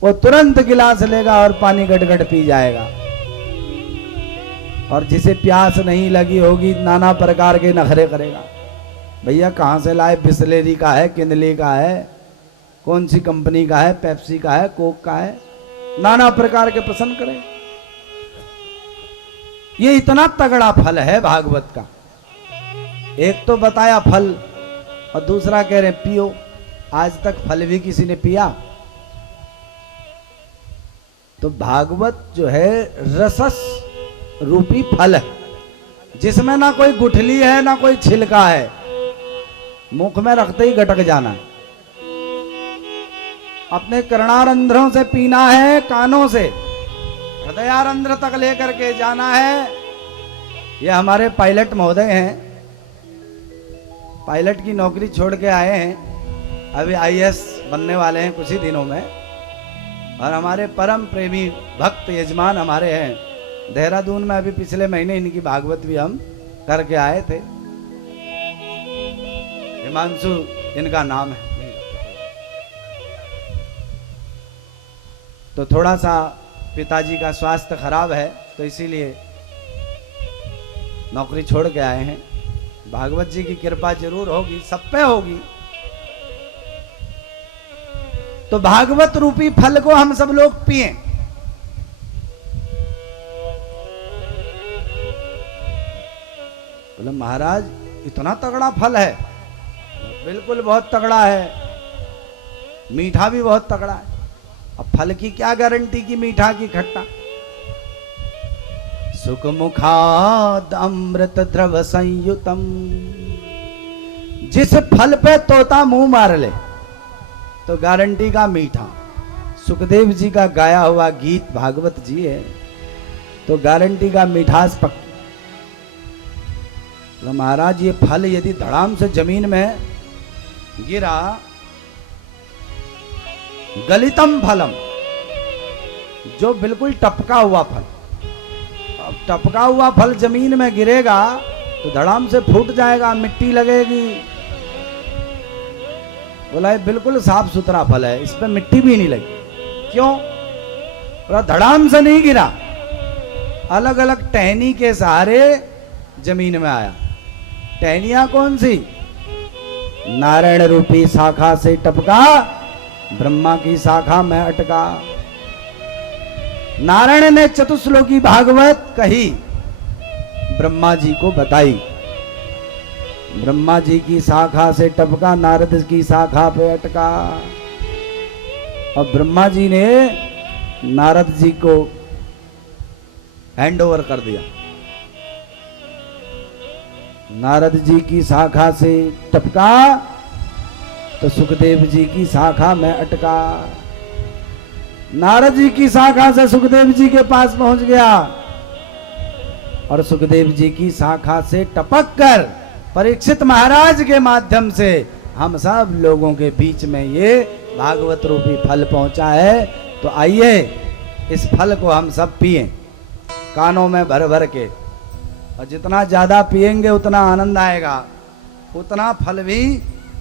वो तुरंत गिलास लेगा और पानी गट-गट पी जाएगा। और जिसे प्यास नहीं लगी होगी नाना प्रकार के नखरे करेगा, भैया कहाँ से लाए, बिस्लेरी का है, किनले का है, कौन सी कंपनी का है, पेप्सी का है, कोक का है, नाना प्रकार के पसंद करें। ये इतना तगड़ा फल है भागवत का। एक तो बताया फल और दूसरा कह रहे पियो। आज तक फल भी किसी ने पिया? तो भागवत जो है रसस रूपी फल है, जिसमें ना कोई गुठली है ना कोई छिलका है, मुख में रखते ही गटक जाना है। अपने कर्णारंध्रों से पीना है, कानों से हृदयारंध्र तक लेकर के जाना है। ये हमारे पायलट महोदय हैं, पायलट की नौकरी छोड़ के आए हैं, अभी आईएएस बनने वाले हैं कुछ ही दिनों में, और हमारे परम प्रेमी भक्त यजमान हमारे हैं देहरादून में। अभी पिछले महीने इनकी भागवत भी हम करके आए थे। हिमांशु इनका नाम है। तो थोड़ा सा पिताजी का स्वास्थ्य खराब है तो इसीलिए नौकरी छोड़ के आए हैं। भागवत जी की कृपा जरूर होगी, सब पे होगी। तो भागवत रूपी फल को हम सब लोग पिए। बोले महाराज इतना तगड़ा फल है? बिल्कुल बहुत तगड़ा है, मीठा भी बहुत तगड़ा है। अब फल की क्या गारंटी की मीठा की खट्टा? सुख मुखाद अमृत द्रव संयुतम। जिस फल पे तोता मुंह मार ले तो गारंटी का मीठा। सुखदेव जी का गाया हुआ गीत भागवत जी है तो गारंटी का मिठास पक्की। तो महाराज ये फल यदि धड़ाम से जमीन में गिरा, गलितम फलम, जो बिल्कुल टपका हुआ फल, अब टपका हुआ फल जमीन में गिरेगा तो धड़ाम से फूट जाएगा, मिट्टी लगेगी। बोला ये बिल्कुल साफ सुथरा फल है, इस पे मिट्टी भी नहीं लगी। क्यों? बोला धड़ाम से नहीं गिरा, अलग अलग टहनी के सहारे जमीन में आया। टहनियां कौन सी? नारायण रूपी शाखा से टपका, ब्रह्मा की शाखा में अटका। नारायण ने चतुश्लोकी भागवत कही, ब्रह्मा जी को बताई। ब्रह्मा जी की शाखा से टपका, नारद की शाखा पे अटका। और ब्रह्मा जी ने नारद जी को हैंड ओवर कर दिया। नारद जी की शाखा से टपका तो सुखदेव जी की शाखा में अटका। नारद जी की शाखा से सुखदेव जी के पास पहुंच गया और सुखदेव जी की शाखा से टपक कर परीक्षित महाराज के माध्यम से हम सब लोगों के बीच में ये भागवत रूपी फल पहुंचा है। तो आइए इस फल को हम सब पिएं कानों में भर भर के, और जितना ज्यादा पिएंगे उतना आनंद आएगा, उतना फल भी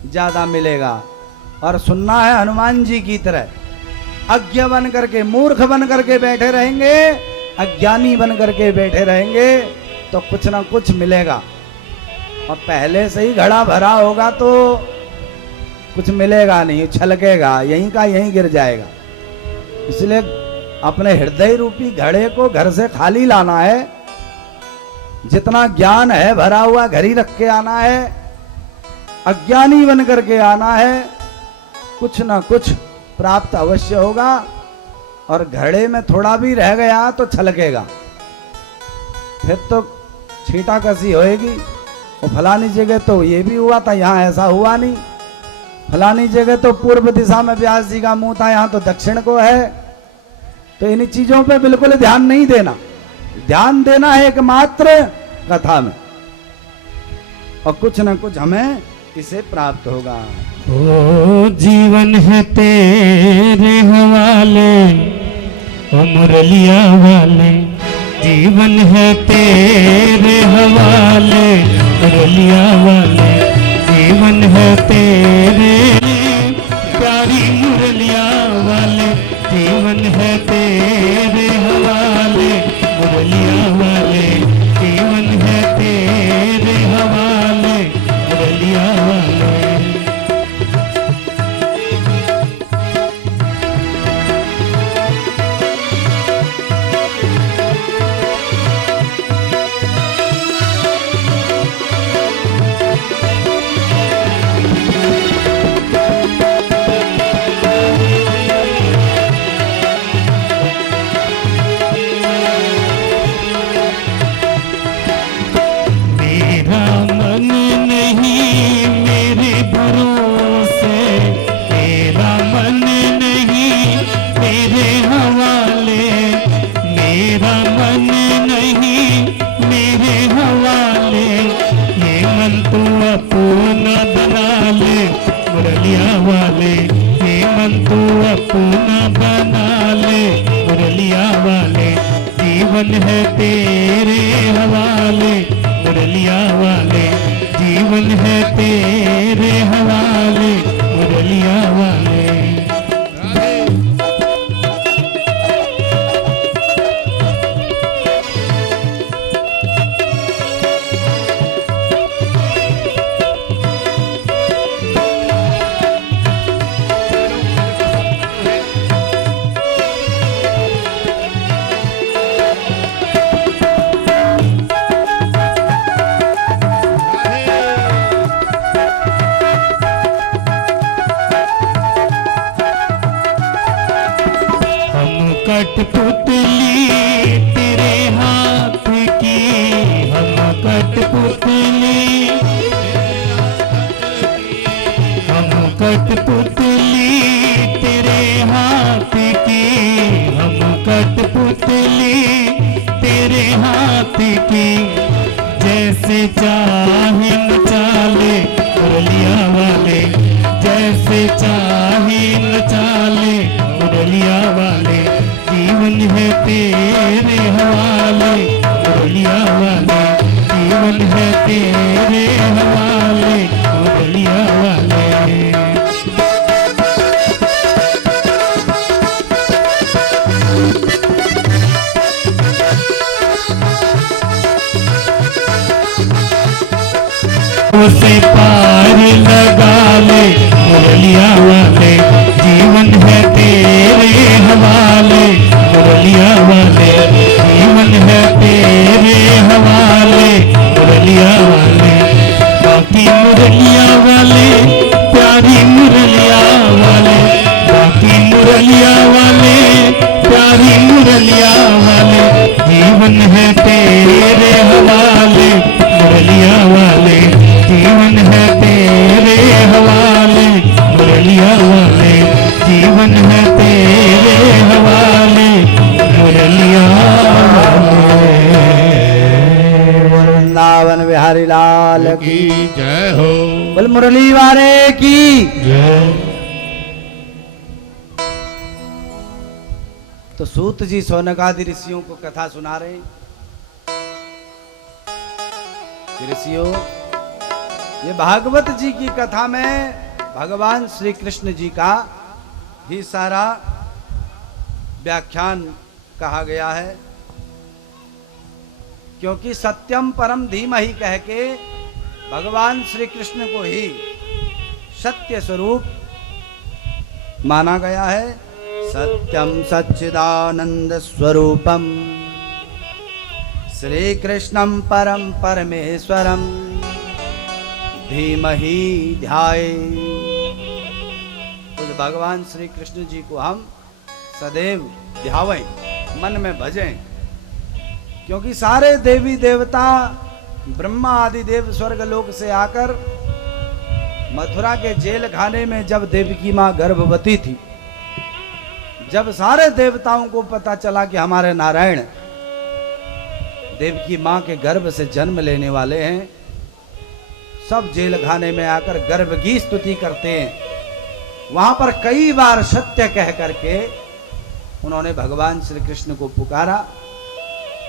ज्यादा मिलेगा। और सुनना है हनुमान जी की तरह, अज्ञ बन करके, मूर्ख बन करके बैठे रहेंगे, अज्ञानी बन करके बैठे रहेंगे तो कुछ ना कुछ मिलेगा। और पहले से ही घड़ा भरा होगा तो कुछ मिलेगा नहीं, छलकेगा, यहीं का यहीं गिर जाएगा। इसलिए अपने हृदय रूपी घड़े को घर से खाली लाना है। जितना ज्ञान है भरा हुआ घर ही रख के आना है, अज्ञानी बन करके आना है, कुछ ना कुछ प्राप्त अवश्य होगा। और घड़े में थोड़ा भी रह गया तो छलकेगा, फिर तो छीटा कसी होएगी। और फलानी जगह तो ये भी हुआ था, यहाँ ऐसा हुआ नहीं। फलानी जगह तो पूर्व दिशा में व्यास जी का मुंह था, यहाँ तो दक्षिण को है। तो इन चीजों पे बिल्कुल ध्यान नहीं देना, ध्यान देना है एकमात्र कथा में। और कुछ न कुछ हमें व्यक्ति से प्राप्त होगा। ओ जीवन है तेरे हवाले, ओ मुरलिया वाले, जीवन है तेरे हवाले, मुरलिया वाले, जीवन है तेरे, प्यारी मुरलिया वाले, जीवन है तेरे हवाले, मुरलिया वाले, जीवन है तेरे हवाले, मुरलिया वाले। जीवन है तेरे हवाले, मुरलिया वाले, जीवन है तेरे हवाले, मुरलिया वाले। कठपुतली तेरे हाथ की, हम कठपुतली, हम कठपुतली तेरे हाथ की, हम कठपुतली तेरे हाथ की, जैसे चाहे नचाले मुरलिया वाले, जैसे चाहे नचाले मुरलिया वाले, जीवन है तेरे हवाले, मुरलिया वाले, जीवन है तेरे हवाले, मुरलिया वाले। उसे पार लगा ले मुरलिया वाले, जीवन है तेरे हवाले, मुरलिया वाले, जीवन है तेरे हवाले, मुरलिया वाले। बाकी मुरलिया वाले, प्यारी मुरलिया वाले, बाकी मुरलिया वाले, प्यारी मुरलिया वाले, जीवन है तेरे हवाले, मुरलिया वाले, जीवन है तेरे हवाले, मुरलिया वाले, जीवन है तेरे हवाले, मुरलिया वाले। वृंदावन बिहारी लाल की जय हो, बोल मुरली वाले की जय। तो सूत जी सौनकादि ऋषियों को कथा सुना रहे हैं। ऋषियों, ये भागवत जी की कथा में भगवान श्री कृष्ण जी का ही सारा व्याख्यान कहा गया है, क्योंकि सत्यम परम धीमहि कह के भगवान श्री कृष्ण को ही सत्य स्वरूप माना गया है। सत्यम सच्चिदानंद स्वरूपम श्री कृष्णम परम परमेश्वरम धीमहि ध्याये। तो भगवान श्री कृष्ण जी को हम सदैव ध्यावें, मन में भजें, क्योंकि सारे देवी देवता ब्रह्मा आदि देव स्वर्ग लोक से आकर मथुरा के जेल खाने में जब देवकी माँ गर्भवती थी, जब सारे देवताओं को पता चला कि हमारे नारायण देवकी माँ के गर्भ से जन्म लेने वाले हैं, सब जेल खाने में आकर गर्भ की स्तुति करते हैं। वहां पर कई बार सत्य कह करके उन्होंने भगवान श्री कृष्ण को पुकारा।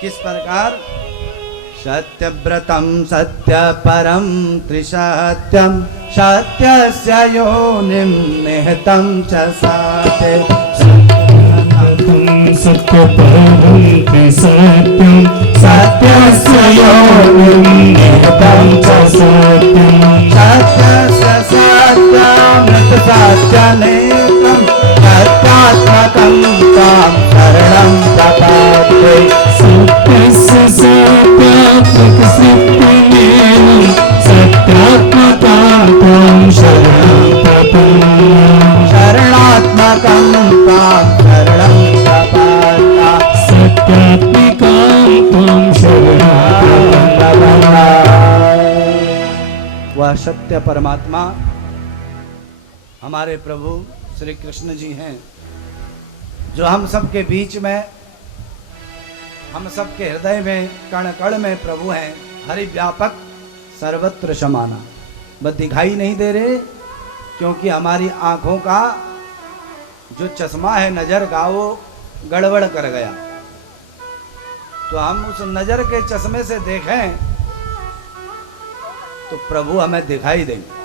किस प्रकार? सत्यव्रतम सत्य परम त्रिसत्यम सत्यस्य योनिम निहतम च साते सत्य परम त्रिसत्यम सत्यस्य योनिम निहतं च सत्यम सत्यस्य सत्यामृत सत्यनेत्रम सत्यात्मकं तां शरणं प्रपद्ये। सत्यस्य सत्यात्मक सत्यमेव सत्यात्मकं त्वां शरणं प्रपद्ये शरणात्मकं तां शरणं प्रपद्ये। सत्यात्मिकां त्वां शरणं प्रपद्ये। वह सत्य परमात्मा हमारे प्रभु श्री कृष्ण जी हैं, जो हम सबके बीच में, हम सबके हृदय में, कण कण में प्रभु हैं। हरि व्यापक सर्वत्र समाना। बस दिखाई नहीं दे रहे क्योंकि हमारी आंखों का जो चश्मा है नजर का, वो गड़बड़ कर गया। तो हम उस नजर के चश्मे से देखें तो प्रभु हमें दिखाई देंगे।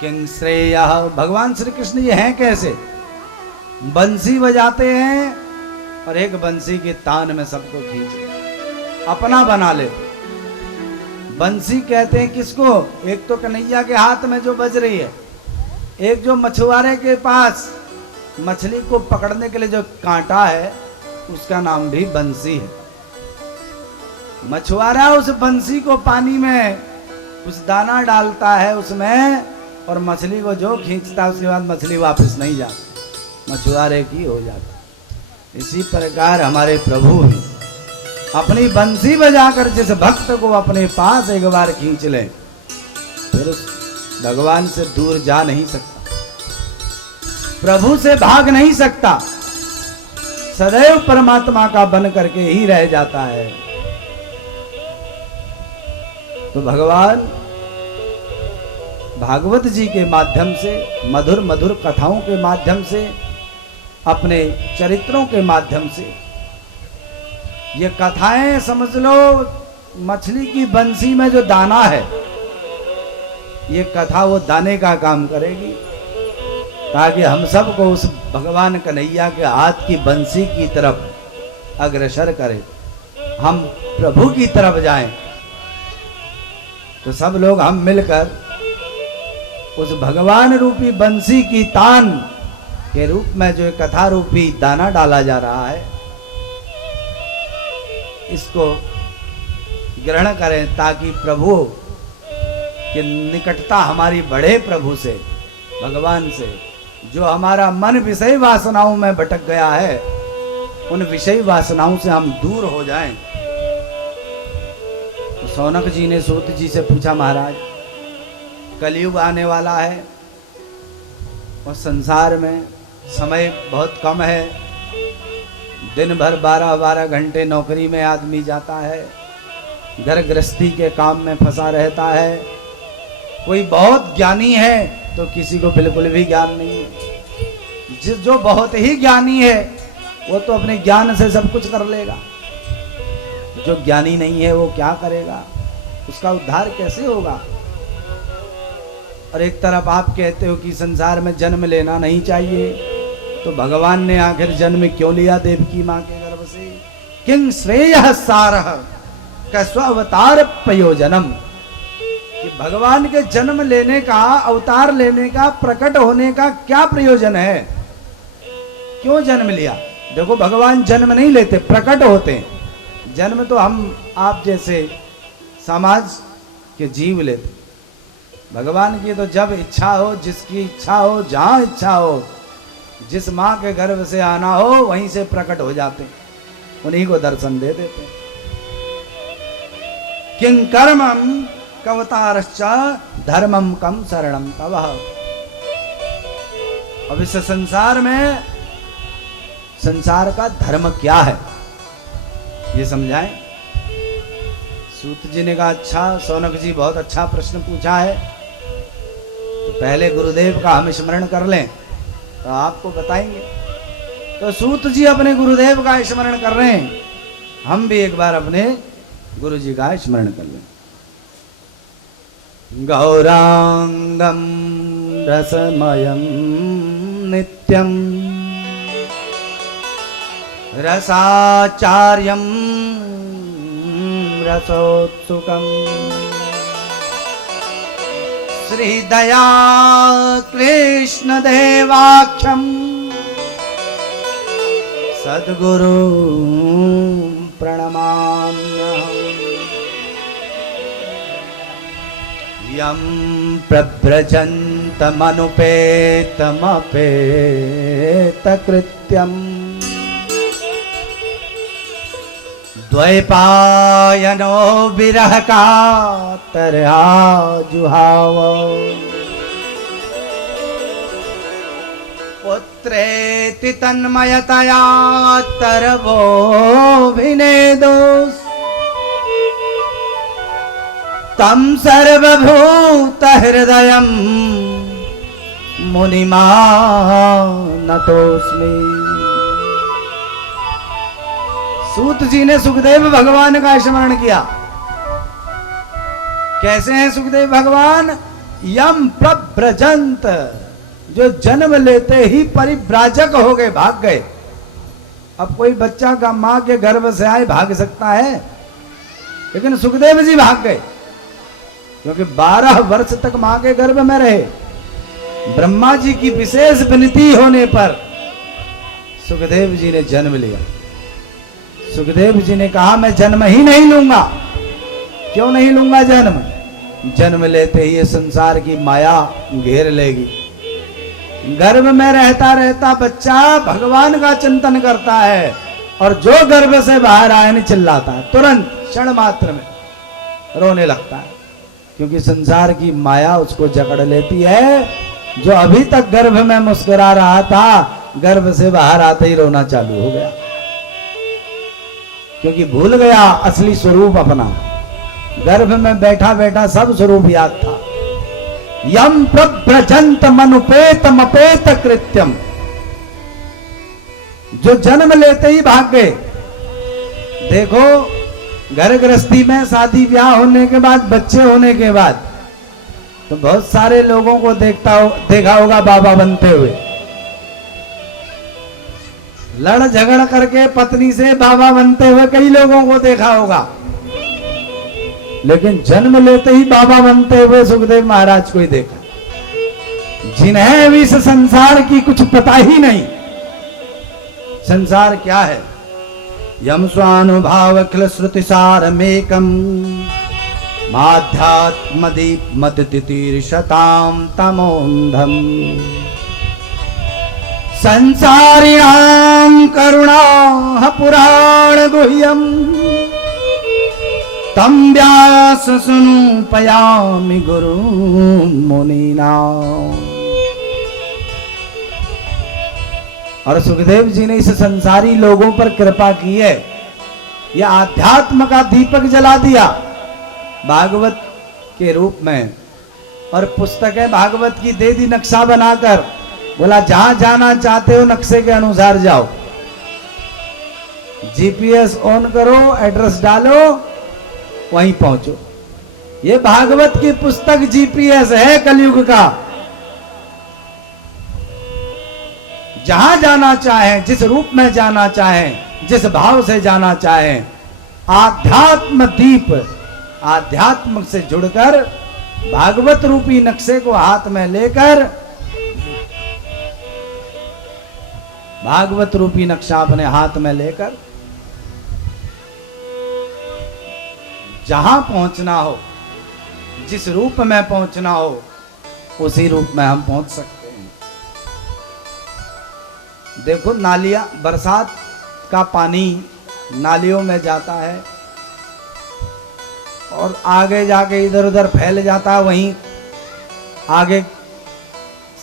किंग श्रेय, भगवान श्री कृष्ण ये हैं कैसे? बंसी बजाते हैं और एक बंसी की तान में सबको खींच अपना बना ले। बंसी कहते हैं किसको? एक तो कन्हैया के हाथ में जो बज रही है, एक जो मछुआरे के पास मछली को पकड़ने के लिए जो कांटा है, उसका नाम भी बंसी है। मछुआरा उस बंसी को पानी में कुछ दाना डालता है उसमें, और मछली को जो खींचता है उसके बाद मछली वापस नहीं जाती, मछुआरे की हो जाती। इसी प्रकार हमारे प्रभु हैं, अपनी बंसी बजाकर जिस भक्त को अपने पास एक बार खींच ले, फिर उस भगवान से दूर जा नहीं सकता, प्रभु से भाग नहीं सकता, सदैव परमात्मा का बन करके ही रह जाता है। तो भगवान भागवत जी के माध्यम से, मधुर मधुर कथाओं के माध्यम से, अपने चरित्रों के माध्यम से, ये कथाएं समझ लो मछली की बंसी में जो दाना है, ये कथा वो दाने का काम करेगी, ताकि हम सबको उस भगवान कन्हैया के हाथ की बंसी की तरफ अग्रसर करे, हम प्रभु की तरफ जाएं। तो सब लोग हम मिलकर उस भगवान रूपी बंसी की तान के रूप में जो कथा रूपी दाना डाला जा रहा है, इसको ग्रहण करें, ताकि प्रभु की निकटता हमारी बढ़े, प्रभु से, भगवान से। जो हमारा मन विषय वासनाओं में भटक गया है, उन विषय वासनाओं से हम दूर हो जाएं। तो सौनक जी ने सूत जी से पूछा, महाराज कलयुग आने वाला है और संसार में समय बहुत कम है, दिन भर 12-12 घंटे नौकरी में आदमी जाता है, घर गृहस्थी के काम में फंसा रहता है, कोई बहुत ज्ञानी है तो किसी को बिल्कुल भी ज्ञान नहीं है। जो बहुत ही ज्ञानी है वो तो अपने ज्ञान से सब कुछ कर लेगा, जो ज्ञानी नहीं है वो क्या करेगा, उसका उद्धार कैसे होगा। और एक तरफ आप कहते हो कि संसार में जन्म लेना नहीं चाहिए, तो भगवान ने आखिर जन्म क्यों लिया देवकी माँ के गर्भ से? किंग श्रेयः सारः कस्व अवतार प्रयोजनम, कि भगवान के जन्म लेने का, अवतार लेने का, प्रकट होने का क्या प्रयोजन है? क्यों जन्म लिया? देखो भगवान जन्म नहीं लेते, प्रकट होते हैं। जन्म तो हम आप जैसे समाज के जीव लेते, भगवान की तो जब इच्छा हो, जिसकी इच्छा हो, जहां इच्छा हो, जिस माँ के गर्भ से आना हो वहीं से प्रकट हो जाते, उन्हीं को दर्शन दे देते। किं कर्मं कवतारश्च धर्मम कम शरणम तवः। अब इस संसार में संसार का धर्म क्या है ये समझाएं। सूत जी ने कहा अच्छा सौनक जी बहुत अच्छा प्रश्न पूछा है, तो पहले गुरुदेव का हम स्मरण कर लें तो आपको बताएंगे। तो सूत जी अपने गुरुदेव का स्मरण कर रहे हैं, हम भी एक बार अपने गुरु जी का स्मरण कर लें। गौरांगम रसमयम नित्यम रसाचार्यम रसोत्सुकम श्रीदया कृष्ण देवाख्यम सद्गुरु प्रणमाम्यहम्। यं प्रव्रजन्तमनुपेतमपेतकृत्यम् द्वैपायनो विरह कातर्या जुहाव पुत्रेति तन्मयतया तरवोऽभिनेदोस् तं सर्वभूतहृदयं मुनिमानतोऽस्मि। सूत जी ने सुखदेव भगवान का स्मरण किया। कैसे हैं सुखदेव भगवान? यम प्रव्रजंत, जो जन्म लेते ही परिव्राजक हो गए, भाग गए। अब कोई बच्चा का मां के गर्भ से आए भाग सकता है, लेकिन सुखदेव जी भाग गए क्योंकि 12 वर्ष तक मां के गर्भ में रहे। ब्रह्मा जी की विशेष विनती होने पर सुखदेव जी ने जन्म लिया। सुखदेव जी ने कहा मैं जन्म ही नहीं लूंगा। क्यों नहीं लूंगा जन्म? जन्म लेते ही ये संसार की माया घेर लेगी। गर्भ में रहता रहता बच्चा भगवान का चिंतन करता है और जो गर्भ से बाहर आए नहीं चिल्लाता है, तुरंत क्षण मात्र में रोने लगता है, क्योंकि संसार की माया उसको जकड़ लेती है। जो अभी तक गर्भ में मुस्कुरा रहा था, गर्भ से बाहर आते ही रोना चालू हो गया, क्योंकि भूल गया असली स्वरूप अपना। गर्भ में बैठा बैठा सब स्वरूप याद था। यम प्रव्रजंत मनुपेतम अपेत कृत्यम, जो जन्म लेते ही भाग गए। देखो घर गृहस्थी में शादी ब्याह होने के बाद, बच्चे होने के बाद, तो बहुत सारे लोगों को देखा होगा बाबा बनते हुए। लड़ झगड़ करके पत्नी से बाबा बनते हुए कई लोगों को देखा होगा, लेकिन जन्म लेते ही बाबा बनते हुए सुखदेव महाराज को ही देखा, जिन्हें भी इस संसार की कुछ पता ही नहीं। संसार क्या है? यम स्वानुभाव अखिल श्रुति सारमेकम माध्यात्मदीप मदतितीर्षताम तमोन्धम संसारिणां करुणा पुराण गुह्यम तम व्यास सुनु पयामि गुरु मुनीना। और सुखदेव जी ने इस संसारी लोगों पर कृपा की है। यह आध्यात्म का दीपक जला दिया भागवत के रूप में, और पुस्तकें भागवत की दे दी नक्शा बनाकर, बोला जहां जाना चाहते हो नक्शे के अनुसार जाओ, जीपीएस ऑन करो, एड्रेस डालो, वहीं पहुंचो। ये भागवत की पुस्तक जीपीएस है कलयुग का। जहां जाना चाहें, जिस रूप में जाना चाहें, जिस भाव से जाना चाहें, आध्यात्म दीप, आध्यात्म से जुड़कर भागवत रूपी नक्शे को हाथ में लेकर, भागवत रूपी नक्शा अपने हाथ में लेकर जहां पहुंचना हो, जिस रूप में पहुंचना हो, उसी रूप में हम पहुंच सकते हैं। देखो नालियां, बरसात का पानी नालियों में जाता है और आगे जाके इधर उधर फैल जाता है, वहीं आगे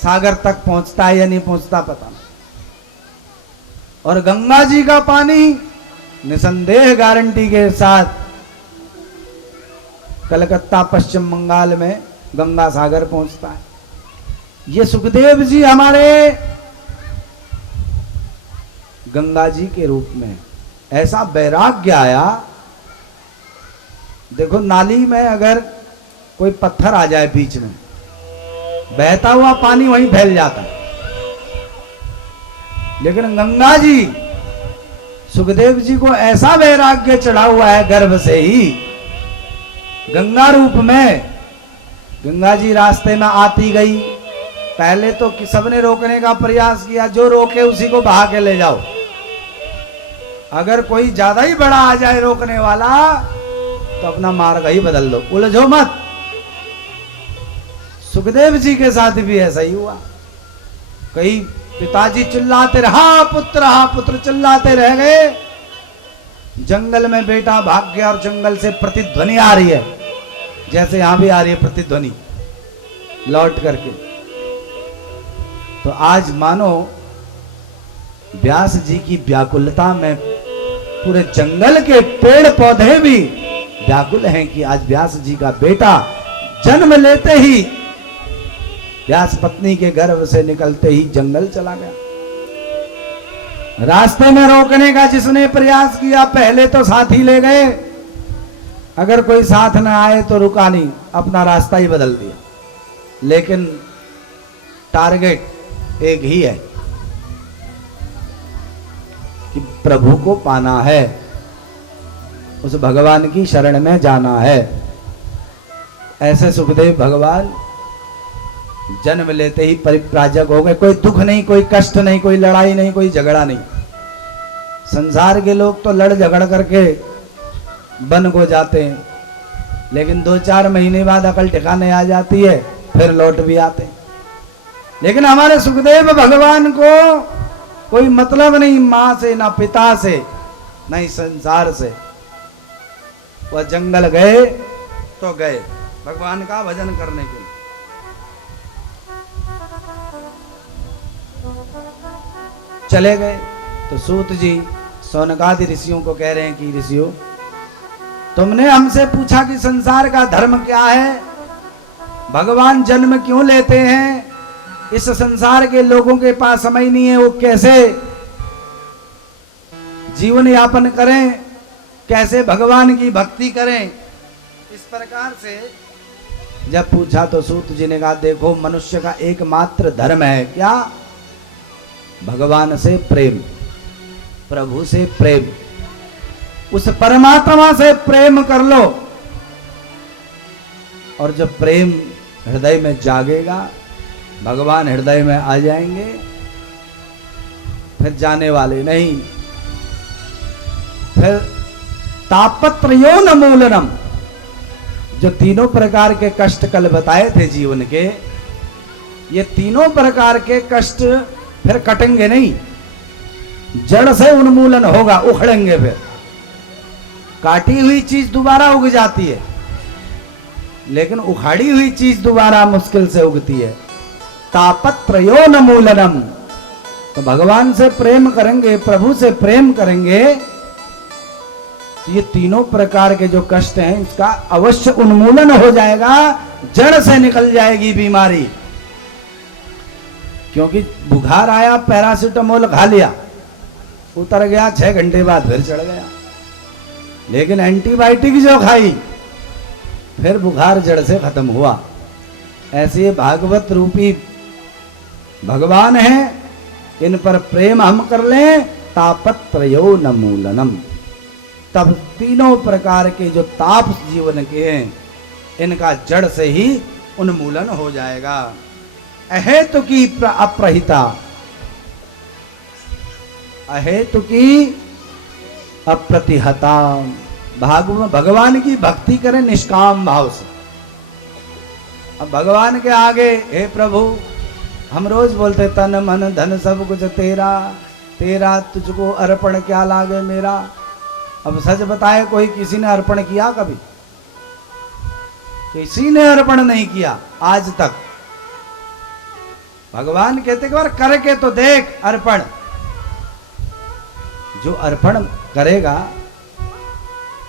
सागर तक पहुंचता है या नहीं पहुंचता पता नहीं। और गंगा जी का पानी निसंदेह गारंटी के साथ कलकत्ता पश्चिम बंगाल में गंगा सागर पहुंचता है। ये सुखदेव जी हमारे गंगा जी के रूप में ऐसा वैराग्य आया। देखो नाली में अगर कोई पत्थर आ जाए बीच में, बहता हुआ पानी वहीं फैल जाता है, लेकिन गंगा जी, सुखदेव जी को ऐसा वैराग्य चढ़ा हुआ है गर्भ से ही, गंगा रूप में। गंगा जी रास्ते में आती गई, पहले तो सबने रोकने का प्रयास किया, जो रोके उसी को बहा के ले जाओ। अगर कोई ज्यादा ही बड़ा आ जाए रोकने वाला तो अपना मार्ग ही बदल दो, उलझो मत। सुखदेव जी के साथ भी ऐसा ही हुआ। कई पिताजी चिल्लाते रहा पुत्र चिल्लाते रह गए। जंगल में बेटा भाग गया और जंगल से प्रतिध्वनि आ रही है, जैसे यहां भी आ रही है प्रतिध्वनि लौट करके। तो आज मानो व्यास जी की व्याकुलता में पूरे जंगल के पेड़ पौधे भी व्याकुल हैं कि आज व्यास जी का बेटा जन्म लेते ही, व्यास पत्नी के गर्भ से निकलते ही जंगल चला गया। रास्ते में रोकने का जिसने प्रयास किया, पहले तो साथी ले गए, अगर कोई साथ न आए तो रुका नहीं, अपना रास्ता ही बदल दिया। लेकिन टारगेट एक ही है कि प्रभु को पाना है, उस भगवान की शरण में जाना है। ऐसे सुखदेव भगवान जन्म लेते ही परिव्राजक हो गए। कोई दुख नहीं, कोई कष्ट नहीं, कोई लड़ाई नहीं, कोई झगड़ा नहीं। संसार के लोग तो लड़ झगड़ करके बन को जाते हैं, लेकिन 2-4 महीने बाद अकल ठिकाने आ जाती है, फिर लौट भी आते हैं। लेकिन हमारे सुखदेव भगवान को कोई मतलब नहीं मां से, ना पिता से, ना ही संसार से। वह जंगल गए तो गए भगवान का भजन करने के लिए। चले गए तो सूत जी सौनकादि ऋषियों को कह रहे हैं कि ऋषियों, तुमने हमसे पूछा कि संसार का धर्म क्या है, भगवान जन्म क्यों लेते हैं, इस संसार के लोगों के पास समय नहीं है, वो कैसे जीवन यापन करें, कैसे भगवान की भक्ति करें। इस प्रकार से जब पूछा तो सूत जी ने कहा, देखो मनुष्य का एकमात्र धर्म है क्या, भगवान से प्रेम, प्रभु से प्रेम, उस परमात्मा से प्रेम कर लो। और जब प्रेम हृदय में जागेगा, भगवान हृदय में आ जाएंगे, फिर जाने वाले नहीं। फिर तापत्रयोन्मूलनम, जो तीनों प्रकार के कष्ट कल बताए थे जीवन के, ये तीनों प्रकार के कष्ट फिर कटेंगे नहीं, जड़ से उन्मूलन होगा, उखड़ेंगे। फिर काटी हुई चीज दोबारा उग जाती है, लेकिन उखाड़ी हुई चीज दोबारा मुश्किल से उगती है। तापत्रयोन्मूलनम, तो भगवान से प्रेम करेंगे, प्रभु से प्रेम करेंगे, तो ये तीनों प्रकार के जो कष्ट हैं इसका अवश्य उन्मूलन हो जाएगा, जड़ से निकल जाएगी बीमारी। क्योंकि बुखार आया, पैरासिटामोल खा लिया, उतर गया, 6 घंटे बाद फिर चढ़ गया, लेकिन एंटीबायोटिक जो खाई फिर बुखार जड़ से खत्म हुआ। ऐसे भागवत रूपी भगवान हैं, इन पर प्रेम हम कर लें, तापत्रयोन्मूलनम, तब तीनों प्रकार के जो ताप जीवन के हैं इनका जड़ से ही उन्मूलन हो जाएगा। अहेतु की अप्रहिता, अहेतु की अप्रतिहता, भगवान की भक्ति करें निष्काम भाव से। अब भगवान के आगे, हे प्रभु, हम रोज बोलते तन मन धन सब कुछ तेरा, तेरा तुझको अर्पण क्या लागे मेरा। अब सच बताए, कोई किसी ने अर्पण किया कभी? किसी ने अर्पण नहीं किया आज तक। भगवान कहते एक बार करके तो देख अर्पण। जो अर्पण करेगा,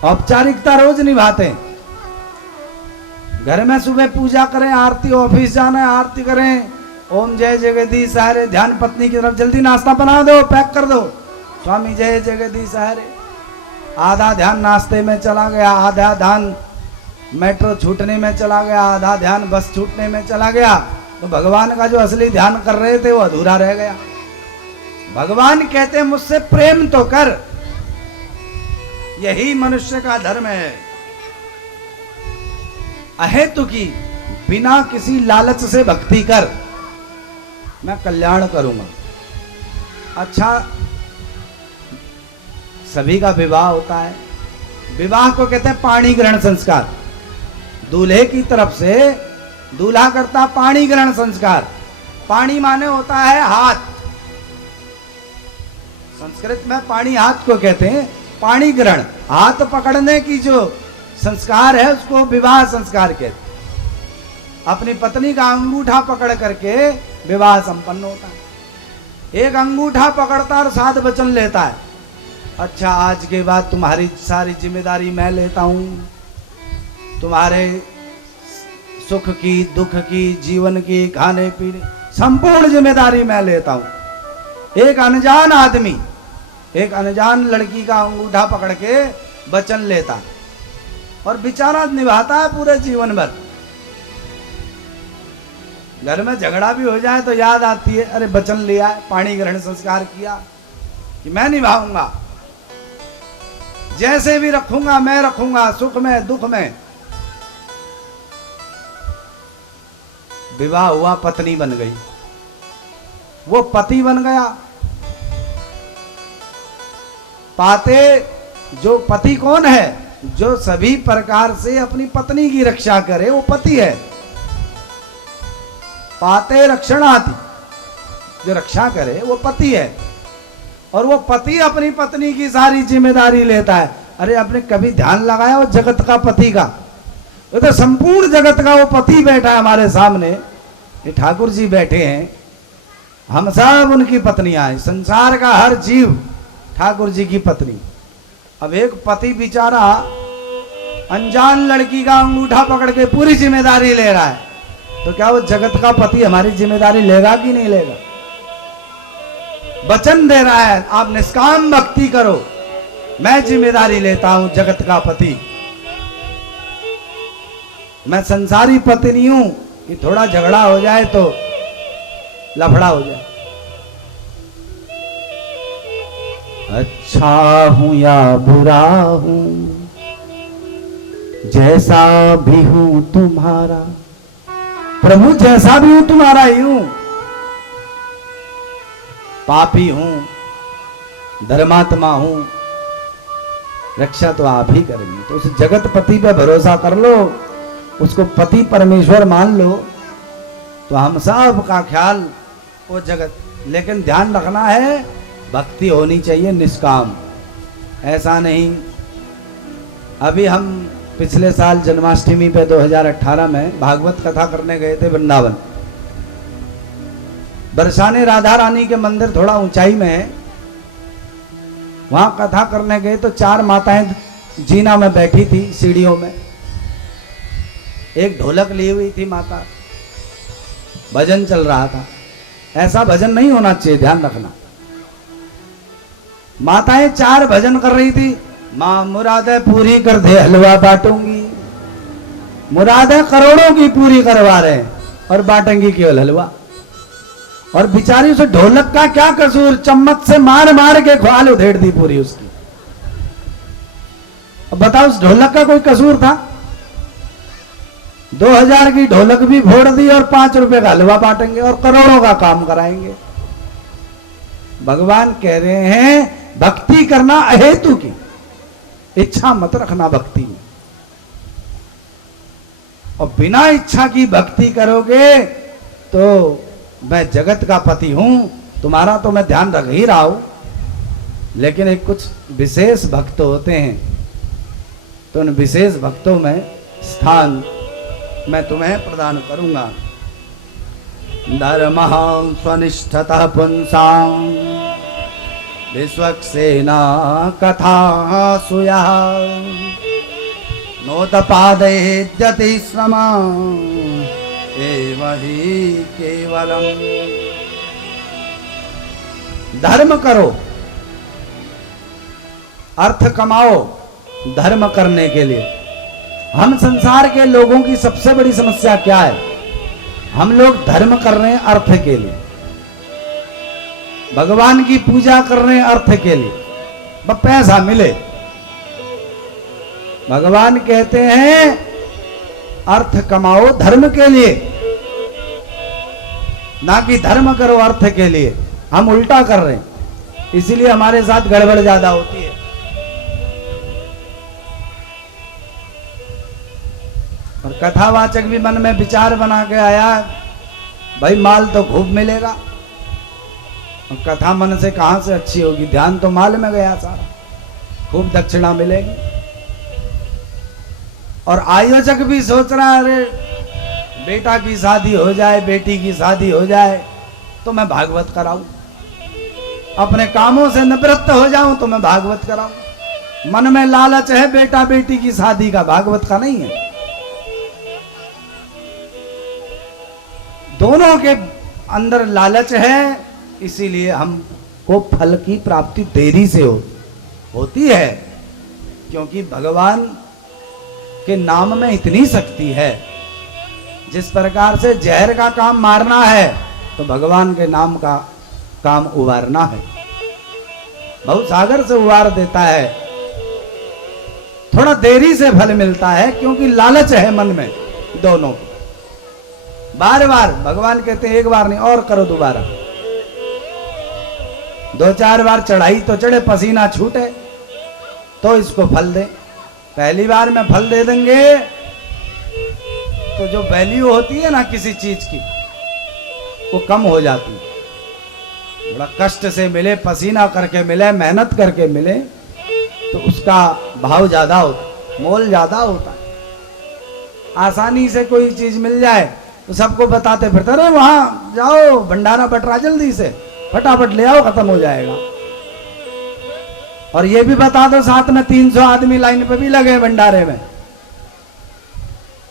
औपचारिकता रोज निभाते हैं, घर में सुबह पूजा करें, आरती, ऑफिस जाना है आरती करें, ओम जय जगदीश हरे, ध्यान पत्नी की तरफ, जल्दी नाश्ता बना दो, पैक कर दो, स्वामी जय जगदीश हरे। आधा ध्यान नाश्ते में चला गया, आधा ध्यान मेट्रो छूटने में चला गया, आधा ध्यान बस छूटने में चला गया, तो भगवान का जो असली ध्यान कर रहे थे वो अधूरा रह गया। भगवान कहते हैं मुझसे प्रेम तो कर, यही मनुष्य का धर्म है। अहेतु की बिना किसी लालच से भक्ति कर, मैं कल्याण करूंगा। अच्छा, सभी का विवाह होता है, विवाह को कहते हैं पाणी ग्रहण संस्कार। दूल्हे की तरफ से दूल्हा करता पाणी ग्रहण संस्कार। पाणी माने होता है हाथ, संस्कृत में पाणी हाथ को कहते हैं, पाणी ग्रहण, हाथ पकड़ने की जो संस्कार है उसको विवाह संस्कार कहते हैं। अपनी पत्नी का अंगूठा पकड़ करके विवाह संपन्न होता है। एक अंगूठा पकड़ता और 7 वचन लेता है, अच्छा आज के बाद तुम्हारी सारी जिम्मेदारी मैं लेता हूं, तुम्हारे सुख की, दुख की, जीवन की, खाने पीने, संपूर्ण जिम्मेदारी मैं लेता हूं। एक अनजान आदमी एक अनजान लड़की का अंगूठा पकड़ के वचन लेता और बेचारा निभाता है पूरे जीवन भर। घर में झगड़ा भी हो जाए तो याद आती है, अरे वचन लिया है, पाणी ग्रहण संस्कार किया कि मैं निभाऊंगा, जैसे भी रखूंगा मैं रखूंगा, सुख में दुख में। विवाह हुआ, पत्नी बन गई, वो पति बन गया। पाते जो पति कौन है, जो सभी प्रकार से अपनी पत्नी की रक्षा करे, वो पति है। पाते रक्षणाति, जो रक्षा करे वो पति है। और वो पति अपनी पत्नी की सारी जिम्मेदारी लेता है। अरे आपने कभी ध्यान लगाया वो जगत का पति का, वो तो संपूर्ण जगत का वो पति बैठा है हमारे सामने। ये ठाकुर जी बैठे हैं, हम सब उनकी पत्नियां हैं। संसार का हर जीव ठाकुर जी की पत्नी। अब एक पति बेचारा अनजान लड़की का अंगूठा पकड़ के पूरी जिम्मेदारी ले रहा है, तो क्या वो जगत का पति हमारी जिम्मेदारी लेगा कि नहीं लेगा? वचन दे रहा है, आप निष्काम भक्ति करो, मैं जिम्मेदारी लेता हूं जगत का पति। मैं संसारी पति नहीं हूं कि थोड़ा झगड़ा हो जाए तो लफड़ा हो जाए। अच्छा हूं या बुरा हूं, जैसा भी हूं तुम्हारा प्रभु, जैसा भी हूं तुम्हारा ही हूं। पापी हूं, धर्मात्मा हूं, रक्षा तो आप ही करेंगे। तो उस जगत पति पे भरोसा कर लो, उसको पति परमेश्वर मान लो, तो हम सब का ख्याल वो जगत। लेकिन ध्यान रखना है, भक्ति होनी चाहिए निष्काम, ऐसा नहीं। अभी हम पिछले साल जन्माष्टमी पे 2018 में भागवत कथा करने गए थे वृंदावन। बरसाने राधा रानी के मंदिर थोड़ा ऊंचाई में है, वहां कथा करने गए तो 4 माताएं जीना में बैठी थी सीढ़ियों में। एक ढोलक ली हुई थी माता, भजन चल रहा था। ऐसा भजन नहीं होना चाहिए, ध्यान रखना। माताएं 4 भजन कर रही थी। मां मुरादें पूरी कर दे, हलवा बांटूंगी। मुरादें करोड़ों की पूरी करवा रहे हैं और बांटेंगी केवल हलवा। और बिचारी उस ढोलक का क्या कसूर, चम्मच से मार मार के ख्वाल उधेड़ दी पूरी उसकी। अब बताओ उस ढोलक का कोई कसूर था? 2000 की ढोलक भी फोड़ दी और 5 रुपए का हलवा बांटेंगे और करोड़ों का काम कराएंगे। भगवान कह रहे हैं भक्ति करना अहेतु की, इच्छा मत रखना भक्ति में। और बिना इच्छा की भक्ति करोगे तो मैं जगत का पति हूं, तुम्हारा तो मैं ध्यान रख ही रहा हूं, लेकिन एक कुछ विशेष भक्त होते हैं, तो उन विशेष भक्तों में स्थान मैं तुम्हें प्रदान करूंगा। धर्मः स्वनिष्ठतः पुंसां विश्वक्सेना कथा सुया नोदपादयेद्यति श्रमा एव हि केवलम। धर्म करो, अर्थ कमाओ धर्म करने के लिए। हम संसार के लोगों की सबसे बड़ी समस्या क्या है? हम लोग धर्म कर रहे हैं अर्थ के लिए, भगवान की पूजा कर रहे हैं अर्थ के लिए, बस पैसा मिले। भगवान कहते हैं अर्थ कमाओ धर्म के लिए, ना कि धर्म करो अर्थ के लिए। हम उल्टा कर रहे हैं, इसीलिए हमारे साथ गड़बड़ ज्यादा होती है। और कथावाचक भी मन में विचार बना के आया, भाई माल तो खूब मिलेगा, और कथा मन से कहां से अच्छी होगी? ध्यान तो माल में गया सारा, खूब दक्षिणा मिलेगी। और आयोजक भी सोच रहा है, अरे बेटा की शादी हो जाए, बेटी की शादी हो जाए तो मैं भागवत कराऊं, अपने कामों से निवृत्त हो जाऊं तो मैं भागवत कराऊं। मन में लालच है बेटा बेटी की शादी का, भागवत का नहीं है। दोनों के अंदर लालच है, इसीलिए हमको फल की प्राप्ति देरी से होती है, क्योंकि भगवान के नाम में इतनी शक्ति है। जिस प्रकार से जहर का काम मारना है, तो भगवान के नाम का काम उबारना है। बहुत सागर से उबार देता है, थोड़ा देरी से फल मिलता है, क्योंकि लालच है मन में दोनों। बार बार भगवान कहते हैं एक बार नहीं और करो, दोबारा 2-4 बार चढ़ाई तो चढ़े, पसीना छूटे तो इसको फल दे। पहली बार में फल दे देंगे तो जो वैल्यू होती है ना किसी चीज की, वो कम हो जाती है। बड़ा कष्ट से मिले, पसीना करके मिले, मेहनत करके मिले, तो उसका भाव ज्यादा होता, मोल ज्यादा होता है। आसानी से कोई चीज मिल जाए तो सबको बताते फिरते, अरे वहां जाओ भंडारा बट रहा, जल्दी से फटाफट ले आओ, खत्म हो जाएगा। और ये भी बता दो साथ में 300 आदमी लाइन पे भी लगे भंडारे में,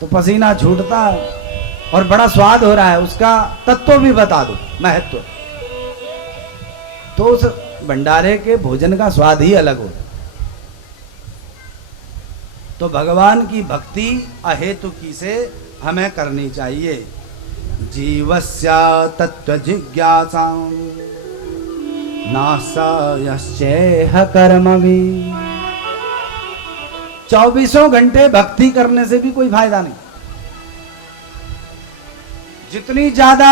तो पसीना छूटता है और बड़ा स्वाद हो रहा है, उसका तत्व भी बता दो, महत्व, तो उस भंडारे के भोजन का स्वाद ही अलग हो। तो भगवान की भक्ति अहेतुकी से हमें करनी चाहिए। जीवस्य तत्व जिज्ञासा नासायश्चेह कर्मवि। 24 घंटे भक्ति करने से भी कोई फायदा नहीं। जितनी ज्यादा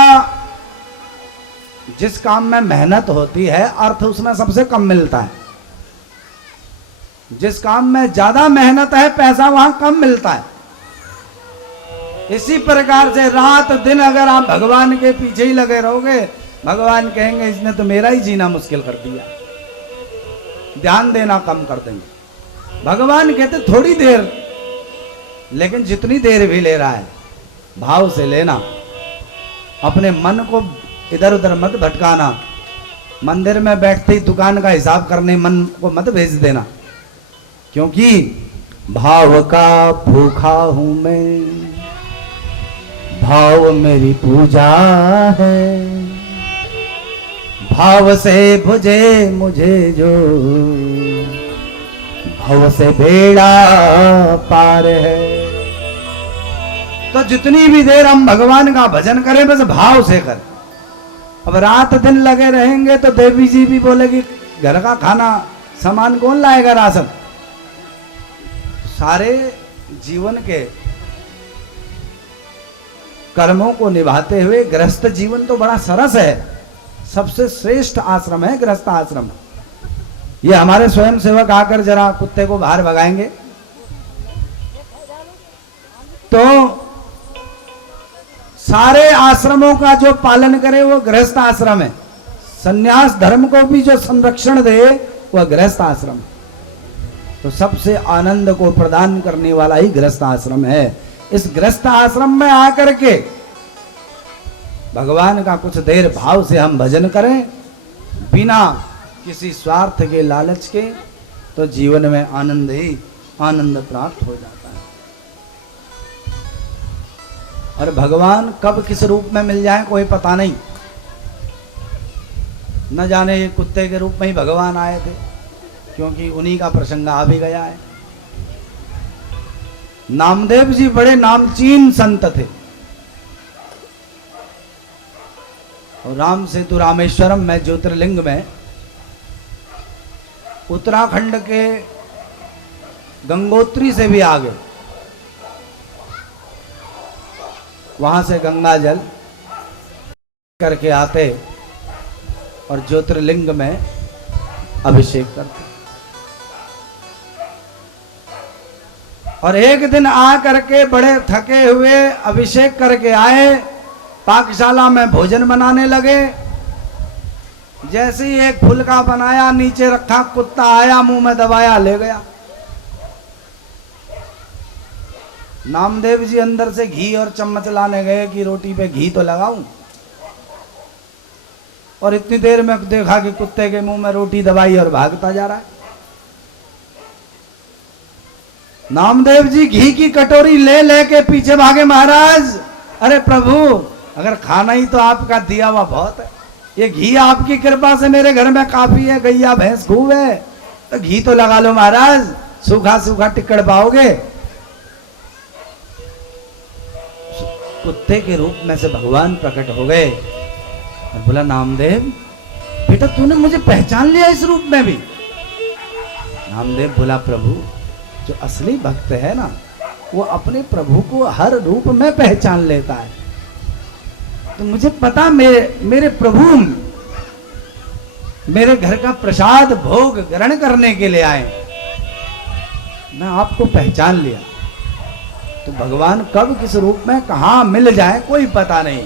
जिस काम में मेहनत होती है, अर्थ उसमें सबसे कम मिलता है। जिस काम में ज्यादा मेहनत है, पैसा वहां कम मिलता है। इसी प्रकार से रात दिन अगर आप भगवान के पीछे ही लगे रहोगे, भगवान कहेंगे इसने तो मेरा ही जीना मुश्किल कर दिया, ध्यान देना कम कर देंगे। भगवान कहते थोड़ी देर, लेकिन जितनी देर भी ले रहा है भाव से लेना, अपने मन को इधर उधर मत भटकाना। मंदिर में बैठते ही दुकान का हिसाब करने मन को मत भेज देना, क्योंकि भाव का भूखा हूं मैं, भाव मेरी पूजा है, भाव से बुझे मुझे जो, भाव से बेड़ा पार है। तो जितनी भी देर हम भगवान का भजन करें, बस भाव से करें। अब रात दिन लगे रहेंगे तो देवी जी भी बोलेगी घर का खाना सामान कौन लाएगा, राशन। सारे जीवन के कर्मों को निभाते हुए गृहस्थ जीवन तो बड़ा सरस है, सबसे श्रेष्ठ आश्रम है गृहस्थ आश्रम। ये हमारे स्वयं सेवक आकर जरा कुत्ते को बाहर भगाएंगे तो सारे आश्रमों का जो पालन करे वो गृहस्थ आश्रम है। सन्यास धर्म को भी जो संरक्षण दे वह गृहस्थ आश्रम है। तो सबसे आनंद को प्रदान करने वाला ही गृहस्थ आश्रम है। इस गृहस्थ आश्रम में आकर के भगवान का कुछ देर भाव से हम भजन करें, बिना किसी स्वार्थ के लालच के, तो जीवन में आनंद ही आनंद प्राप्त हो जाता है। और भगवान कब किस रूप में मिल जाए कोई पता नहीं। न जाने ये कुत्ते के रूप में ही भगवान आए थे, क्योंकि उन्हीं का प्रसंग आ भी गया है। नामदेव जी बड़े नामचीन संत थे। और राम सेतु रामेश्वरम में ज्योतिर्लिंग में उत्तराखंड के गंगोत्री से भी आगे, वहां से गंगा जल करके आते और ज्योतिर्लिंग में अभिषेक करते। और एक दिन आ करके बड़े थके हुए अभिषेक करके आए, पाकशाला में भोजन बनाने लगे। जैसे ही एक फुलका बनाया, नीचे रखा, कुत्ता आया, मुंह में दबाया, ले गया। नामदेव जी अंदर से घी और चम्मच लाने गए कि रोटी पे घी तो लगाऊं, और इतनी देर में देखा कि कुत्ते के मुंह में रोटी दबाई और भागता जा रहा है। नामदेव जी घी की कटोरी ले लेके पीछे भागे। महाराज, अरे प्रभु, अगर खाना ही तो आपका दिया हुआ बहुत है, ये घी आपकी कृपा से मेरे घर में काफी है, गैया भैंस खूब है, तो घी तो लगा लो महाराज, सूखा सूखा टिक्कड़ पाओगे। कुत्ते के रूप में से भगवान प्रकट हो गए और बोला, नामदेव बेटा, तूने मुझे पहचान लिया इस रूप में भी? नामदेव बोला, प्रभु, जो असली भक्त है ना, वो अपने प्रभु को हर रूप में पहचान लेता है। तो मुझे पता मेरे प्रभु मेरे घर का प्रसाद भोग ग्रहण करने के लिए आए, मैं आपको पहचान लिया। तो भगवान कब किस रूप में कहाँ मिल जाए कोई पता नहीं,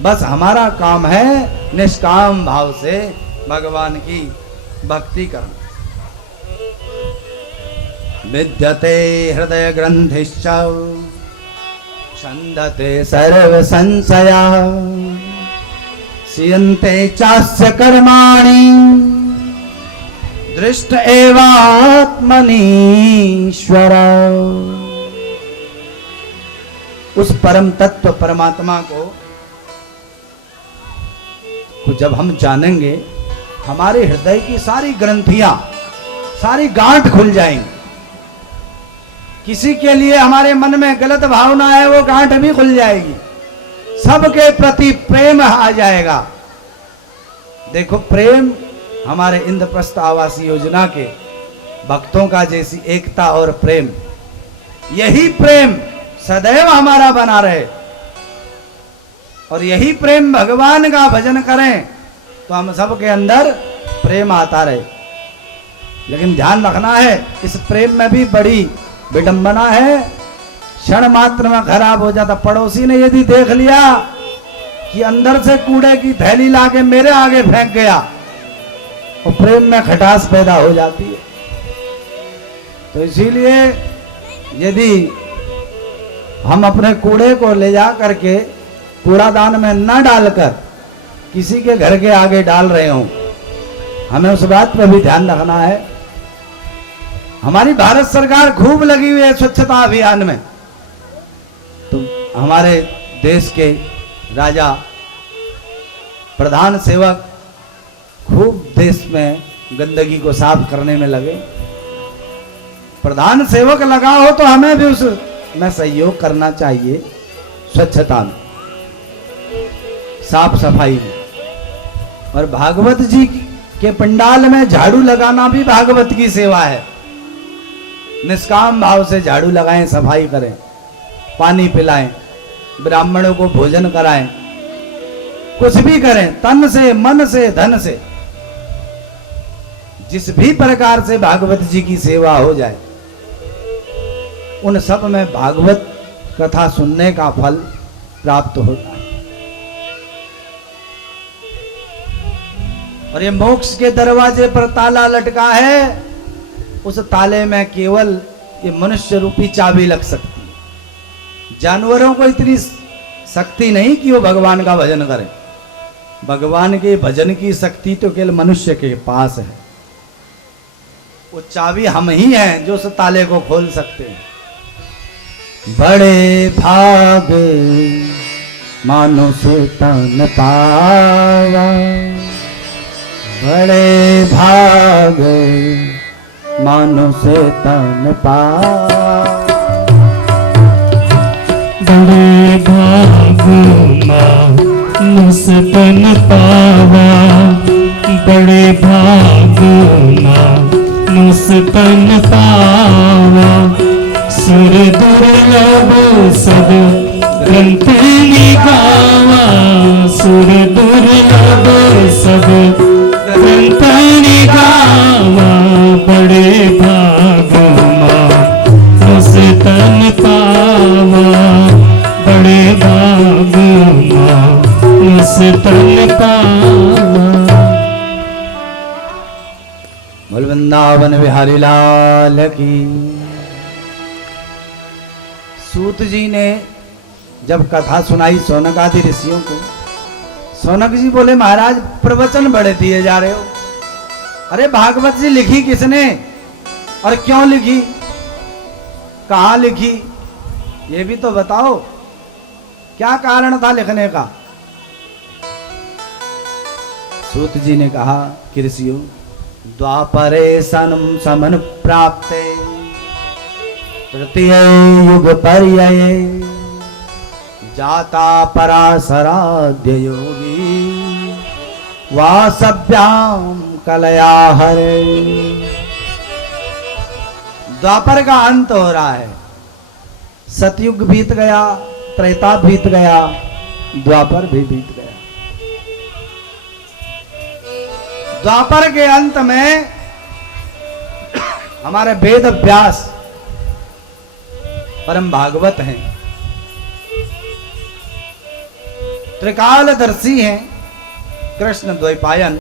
बस हमारा काम है निष्काम भाव से भगवान की भक्ति करना। विद्यते हृदय ग्रंथिश्च छंदते सर्व संशया सीयन्ते चास्य कर्माणि दृष्ट एवात्मनीश्वर। उस परम तत्व परमात्मा को जब हम जानेंगे, हमारे हृदय की सारी ग्रंथियां, सारी गांठ खुल जाएंगी। किसी के लिए हमारे मन में गलत भावना है, वो गांठ भी खुल जाएगी। सबके प्रति प्रेम आ जाएगा। देखो, प्रेम हमारे इंद्रप्रस्थ आवास योजना के भक्तों का जैसी एकता और प्रेम, यही प्रेम सदैव हमारा बना रहे, और यही प्रेम भगवान का भजन करें तो हम सबके अंदर प्रेम आता रहे। लेकिन ध्यान रखना है, इस प्रेम में भी बड़ी विडंबना है। क्षण मात्र में खराब हो जाता। पड़ोसी ने यदि देख लिया कि अंदर से कूड़े की थैली लाके मेरे आगे फेंक गया, और प्रेम में खटास पैदा हो जाती है। तो इसीलिए यदि हम अपने कूड़े को ले जा करके कूड़ादान में न डालकर किसी के घर के आगे डाल रहे हो, हमें उस बात पर भी ध्यान रखना है। हमारी भारत सरकार खूब लगी हुई है स्वच्छता अभियान में, तो हमारे देश के राजा प्रधान सेवक खूब देश में गंदगी को साफ करने में लगे। प्रधान सेवक लगा हो तो हमें भी उसमें सहयोग करना चाहिए, स्वच्छता में, साफ सफाई में। और भागवत जी के पंडाल में झाड़ू लगाना भी भागवत की सेवा है। निष्काम भाव से झाड़ू लगाएं, सफाई करें, पानी पिलाएं, ब्राह्मणों को भोजन कराएं, कुछ भी करें, तन से, मन से, धन से, जिस भी प्रकार से भागवत जी की सेवा हो जाए, उन सब में भागवत कथा सुनने का फल प्राप्त होता है। और ये मोक्ष के दरवाजे पर ताला लटका है, उस ताले में केवल ये मनुष्य रूपी चाबी लग सकती है। जानवरों को इतनी शक्ति नहीं कि वो भगवान का भजन करें। भगवान के भजन की शक्ति तो केवल मनुष्य के पास है। वो चाबी हम ही हैं जो उस ताले को खोल सकते हैं। बड़े भाग मानुष तन पावा, बड़े भाग मानुष तन पावा। बड़े भाग मानुष तन पावा, बड़े भाग मानुष तन पावा। सुर दुर्लभ सब ग्रंथ निगावा, सुर दुर्लभ सब ग्रंथ निगावा। बड़े भाग मानुष तन पावा, बड़े भाग मानुष तन पावा। बोल वृंदावन बिहारी लाल की। सूत जी ने जब कथा सुनाई शौनक आदि ऋषियों को, शौनक जी बोले महाराज प्रवचन बड़े दिए जा रहे हो। अरे भागवत जी लिखी किसने और क्यों लिखी, कहाँ लिखी, ये भी तो बताओ, क्या कारण था लिखने का। सूत जी ने कहा कि ऋषियों, द्वापरे सनम समन प्राप्ते तृतीय युग पर्याये जाता पराशराध्य योगी वासभ्याम कलया हरे। द्वापर का अंत हो रहा है, सतयुग बीत गया, त्रेता बीत गया, द्वापर भी बीत गया। द्वापर के अंत में हमारे वेद व्यास परम भागवत हैं, त्रिकालदर्शी हैं, कृष्ण द्वैपायन